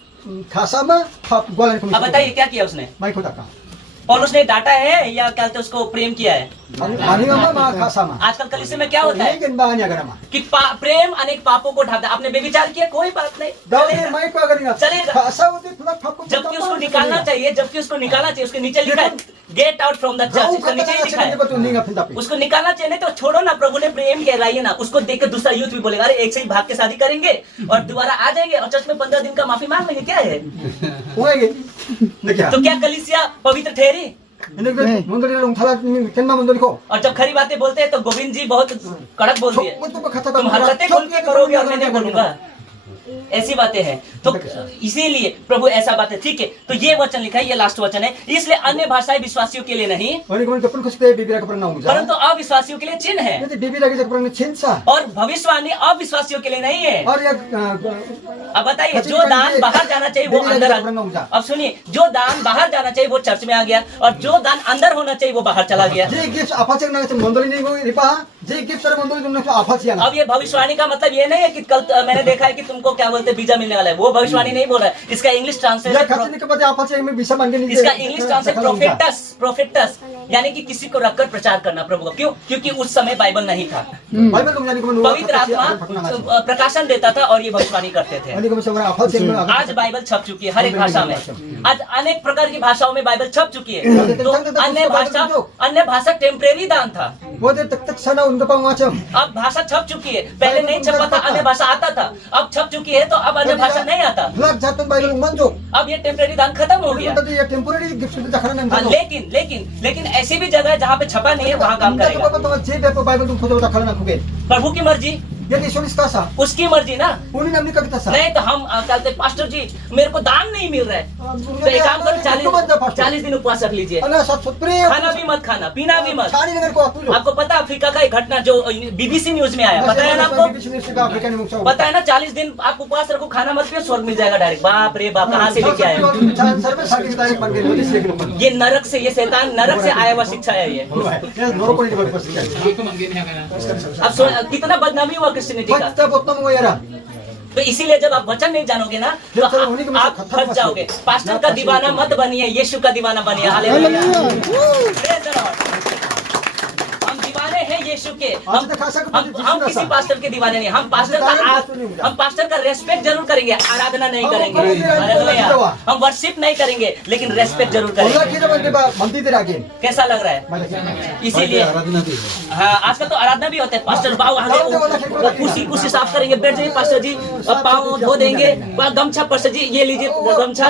kasama phap gwalan ko. अब बताइए क्या किया उसने? May ko taka. पौलुस ने डांटा है या क्या कहते हैं उसको प्रेम किया है? Maninga ma kasama. आजकल कलीसिया में क्या होता है Iyan ba niya ganama. कि प्रेम अनेक पापों को ढांकता है। आपने बेविचार किया, कोई बात नहीं, Dawin चलेगा। may ko ganinga. चलेगा। Kasa uti tulak phap ko. जबकि उसको निकालना चाहिए, जबकि उसको निकालना चाहिए, उसके नीचे लिखा है get out from the church, इसका नीचे ही लिखा है। ba to ninga pindapi. उसको निकालना चाहिए, नहीं तो छोड़ो ना, प्रभु ने प्रेम कहलाइए ना। उसको देख के दूसरा यूथ भी बोलेगा अरे एक से ही भाग के शादी करेंगे और दोबारा आ जाएंगे और चर्च में 15 दिन का माफी मांग लेंगे, क्या है? Ungay. Nagya. तो क्या कलीसिया पवित्र ठहरी? Hindi mundali long thala kenma mundali ko. और जब खरी बातें बोलते हैं तो गोविंद जी बहुत कड़क बोलती है, Mo to ba khata तुम हरकतें खुल के करोगे और मैं नहीं बोलूंगा, ऐसी बातें हैं। तो इसीलिए प्रभु ऐसा बात है, ठीक है? तो ये वचन लिखा है, ये लास्ट वचन है, इसलिए अन्य भाषाएं विश्वासियों के लिए नहीं Ani ko kapun ko ste bibira ka parang naunga. परंतु अविश्वासियों के लिए चिन्ह है, Hindi bibira ka parang chinsa. और भविष्यवाणी अविश्वासियों के लिए नहीं है। Or yak अब बताइए, जो दान बाहर जाना चाहिए वो अंदर आ, अब सुनिए, जो दान बाहर जाना चाहिए वो चर्च में आ गया, और जो दान अंदर होना चाहिए वो बाहर चला गया। je gifts apachang na mondoli ni ko ripa. Je gifts sa mondoli tum na apachang. अब ये भविष्यवाणी का मतलब ये नहीं है कि कल मैंने देखा है कि तुमको क्या बोलते हैं वीजा मिलने वाला है, वो भविष्यवाणी नहीं बोल रहा है। इसका English Ya translation, kasi ni kapati apachang may bisa man gani. इसका इंग्लिश ट्रांसलेट प्रोफेटस, यानी कि किसी को रखकर प्रचार करना प्रभु का। क्यों? क्योंकि उस समय बाइबल नहीं था, Bible ko ni ko man. पवित्र आत्मा प्रकाशन देता था और ये भविष्यवाणी करते थे। Ani ko sa parang apachang na. आज बाइबल छप चुकी है हर एक भाषा में, आज अनेक प्रकार की भाषाओं में बाइबल छप चुकी है। तो अन्य भाषा टेम्परेरी दान था, Wala tak sana unda pa ngacham. अब भाषा छप चुकी है। पहले नहीं छपा था, अन्य भाषा आता था, अब छप चुकी है तो अब अन्य भाषा नहीं आता। Lag jatun Bible ng manjo. अब ये टेम्परेरी दान खत्म हो गया। Tadi ya temporary gifts ko ta kana हाँ, nang. लेकिन ऐसी भी जगह है जहाँ पे छपा नहीं है, वहाँ काम Hindi ko करेगा। pa to je pe Bible tum photo ta kana nang kubet. प्रभु की मर्जी, Yan isolis ka sa. उसकी मर्जी ना। Uni namni ka kita sa. नहीं तो हम कहते पास्टर जी मेरे को दान नहीं मिल रहा है, तो एक काम करो 40 दिन उपवास रख लीजिए, Ana sa sutpre. खाना भी मत खाना, पीना भी मत। Kani nang ko atulo. आपको पता है अफ्रीका का एक घटना जो बीबीसी न्यूज में आया, पता है ना आपको? पता है ना, 40 दिन आप उपवास रखो, खाना मत पियो, स्वर्ग मिल जाएगा डायरेक्ट। बाप रे बाप, कहाँ से लेके आए? ये नरक से, ये शैतान नरक से आया हुआ शिक्षा है ये। अब कितना बदनामी हुआ क्रिश्चियनिटी का। तो इसीलिए जब आप वचन नहीं जानोगे ना तो आप फंस जाओगे। पास्टर का दीवाना मत बनिए, यीशु का दीवाना बनिए। Hallelujah, praise the Lord. हम दीवाने हैं यीशु के, हम किसी पास्टर के दीवाने नहीं। हम पास्टर का रेस्पेक्ट जरूर करेंगे, आराधना नहीं करेंगे। हालेलुया, हम वर्शिप नहीं करेंगे लेकिन रेस्पेक्ट जरूर करेंगे। कैसा लग रहा है? इसीलिए हाँ, आजकल तो आराधना भी होता है। पास्टर पाँव आगे वो कुर्सी साफ करेंगे, बैठ जाइए पास्टर जी, पाँव धो देंगे, गमछा पास्टर जी ये लीजिए गमछा,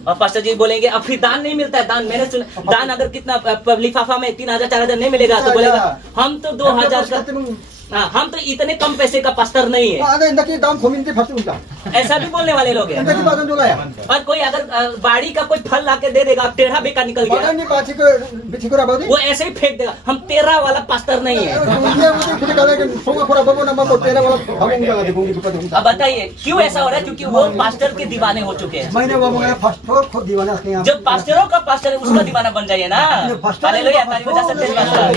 और पास्टर जी बोलेंगे अब फिर दान नहीं मिलता है। दान मैंने सुना, दान अगर कितना लिफाफा में 3000 4000 नहीं मिलेगा तो बोलेगा हम तो 2000 का हाँ, हम तो इतने कम पैसे का पास्टर नहीं है, Ada indaki daun kominti fastu unta. ऐसा भी बोलने वाले लोग हैं। Indaki bagan dola ya. और कोई अगर बाड़ी का कोई फल लाके दे देगा, टेढ़ा बेकार निकल गया, Bagan ni bachi ko bichi ko rabadi. वो ऐसे ही फेंक देगा। हम तेरा वाला पास्टर नहीं है। Dunia mesti kita kala kan songa pura babu nama ko tera wala bhamung jala de gungi ko अब बताइए क्यों ऐसा हो रहा है? क्योंकि वो पास्टर के दीवाने हो चुके हैं। maine wa mga first floor ko diwana ke yahan. जब पास्टरों का पास्टर है, उसका दीवाना बन जाइए ना। हालेलुया, ताली बजा सकते हैं पास्टर।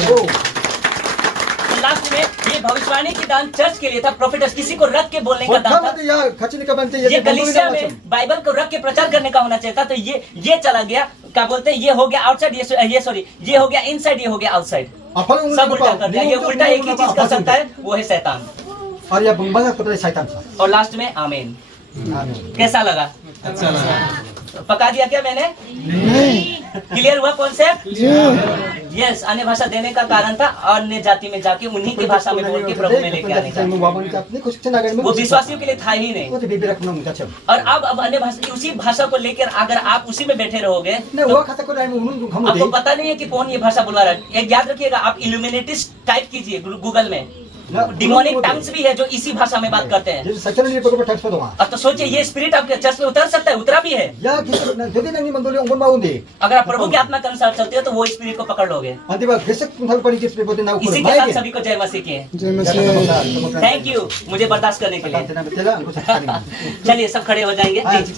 तो लास्ट में ये भविष्यवाणी की दान चर्च के लिए था, प्रोफेटस किसी को रख के बोलने का दान था। Pertama ya kachini ka bante ये कलीसिया में बाइबल को रख के प्रचार करने का होना चाहिए था, तो ये चला गया। क्या बोलते हैं, ये हो गया आउटसाइड, ये सॉरी, ये हो गया इनसाइड, ये हो गया आउटसाइड, सब उल्टा कर दिया। ये उल्टा एक ही चीज कर सकता है, वो है शैतान। और या बंगा को शैतान था। और लास्ट में आमीन। आमीन। कैसा लगा? अच्छा लगा। पका दिया क्या मैंने? क्लियर हुआ कॉन्सेप्ट? यस, अन्य भाषा देने का कारण था अन्य जाति में जाके उन्हीं की भाषा में बोल के प्रभु में लेके आने का। वो विश्वासियों के लिए था ही नहीं। और अब अन्य भाषा, उसी भाषा को लेकर अगर आप उसी में बैठे रहोगे तो आपको पता नहीं है कि कौन ये भाषा बुला रहा है। एक याद रखिएगा, आप इल्यूमिनेटिस टाइप कीजिए गूगल में, डिमोनिक टंग्स भी है जो इसी भाषा में बात करते हैं। अब तो सोचिए, ये स्पिरिट आपके चर्च में उतर सकता है, उतरा भी है। अगर आप प्रभु की आत्मा के अनुसार चलते हो तो वो स्पिरिट को पकड़ लोगे। इसी के साथ सभी को जय मसीह की है। जय मसीह। थैंक यू मुझे बर्दाश्त करने के लिए। चलिए सब खड़े हो जाएंगे। जी, जी।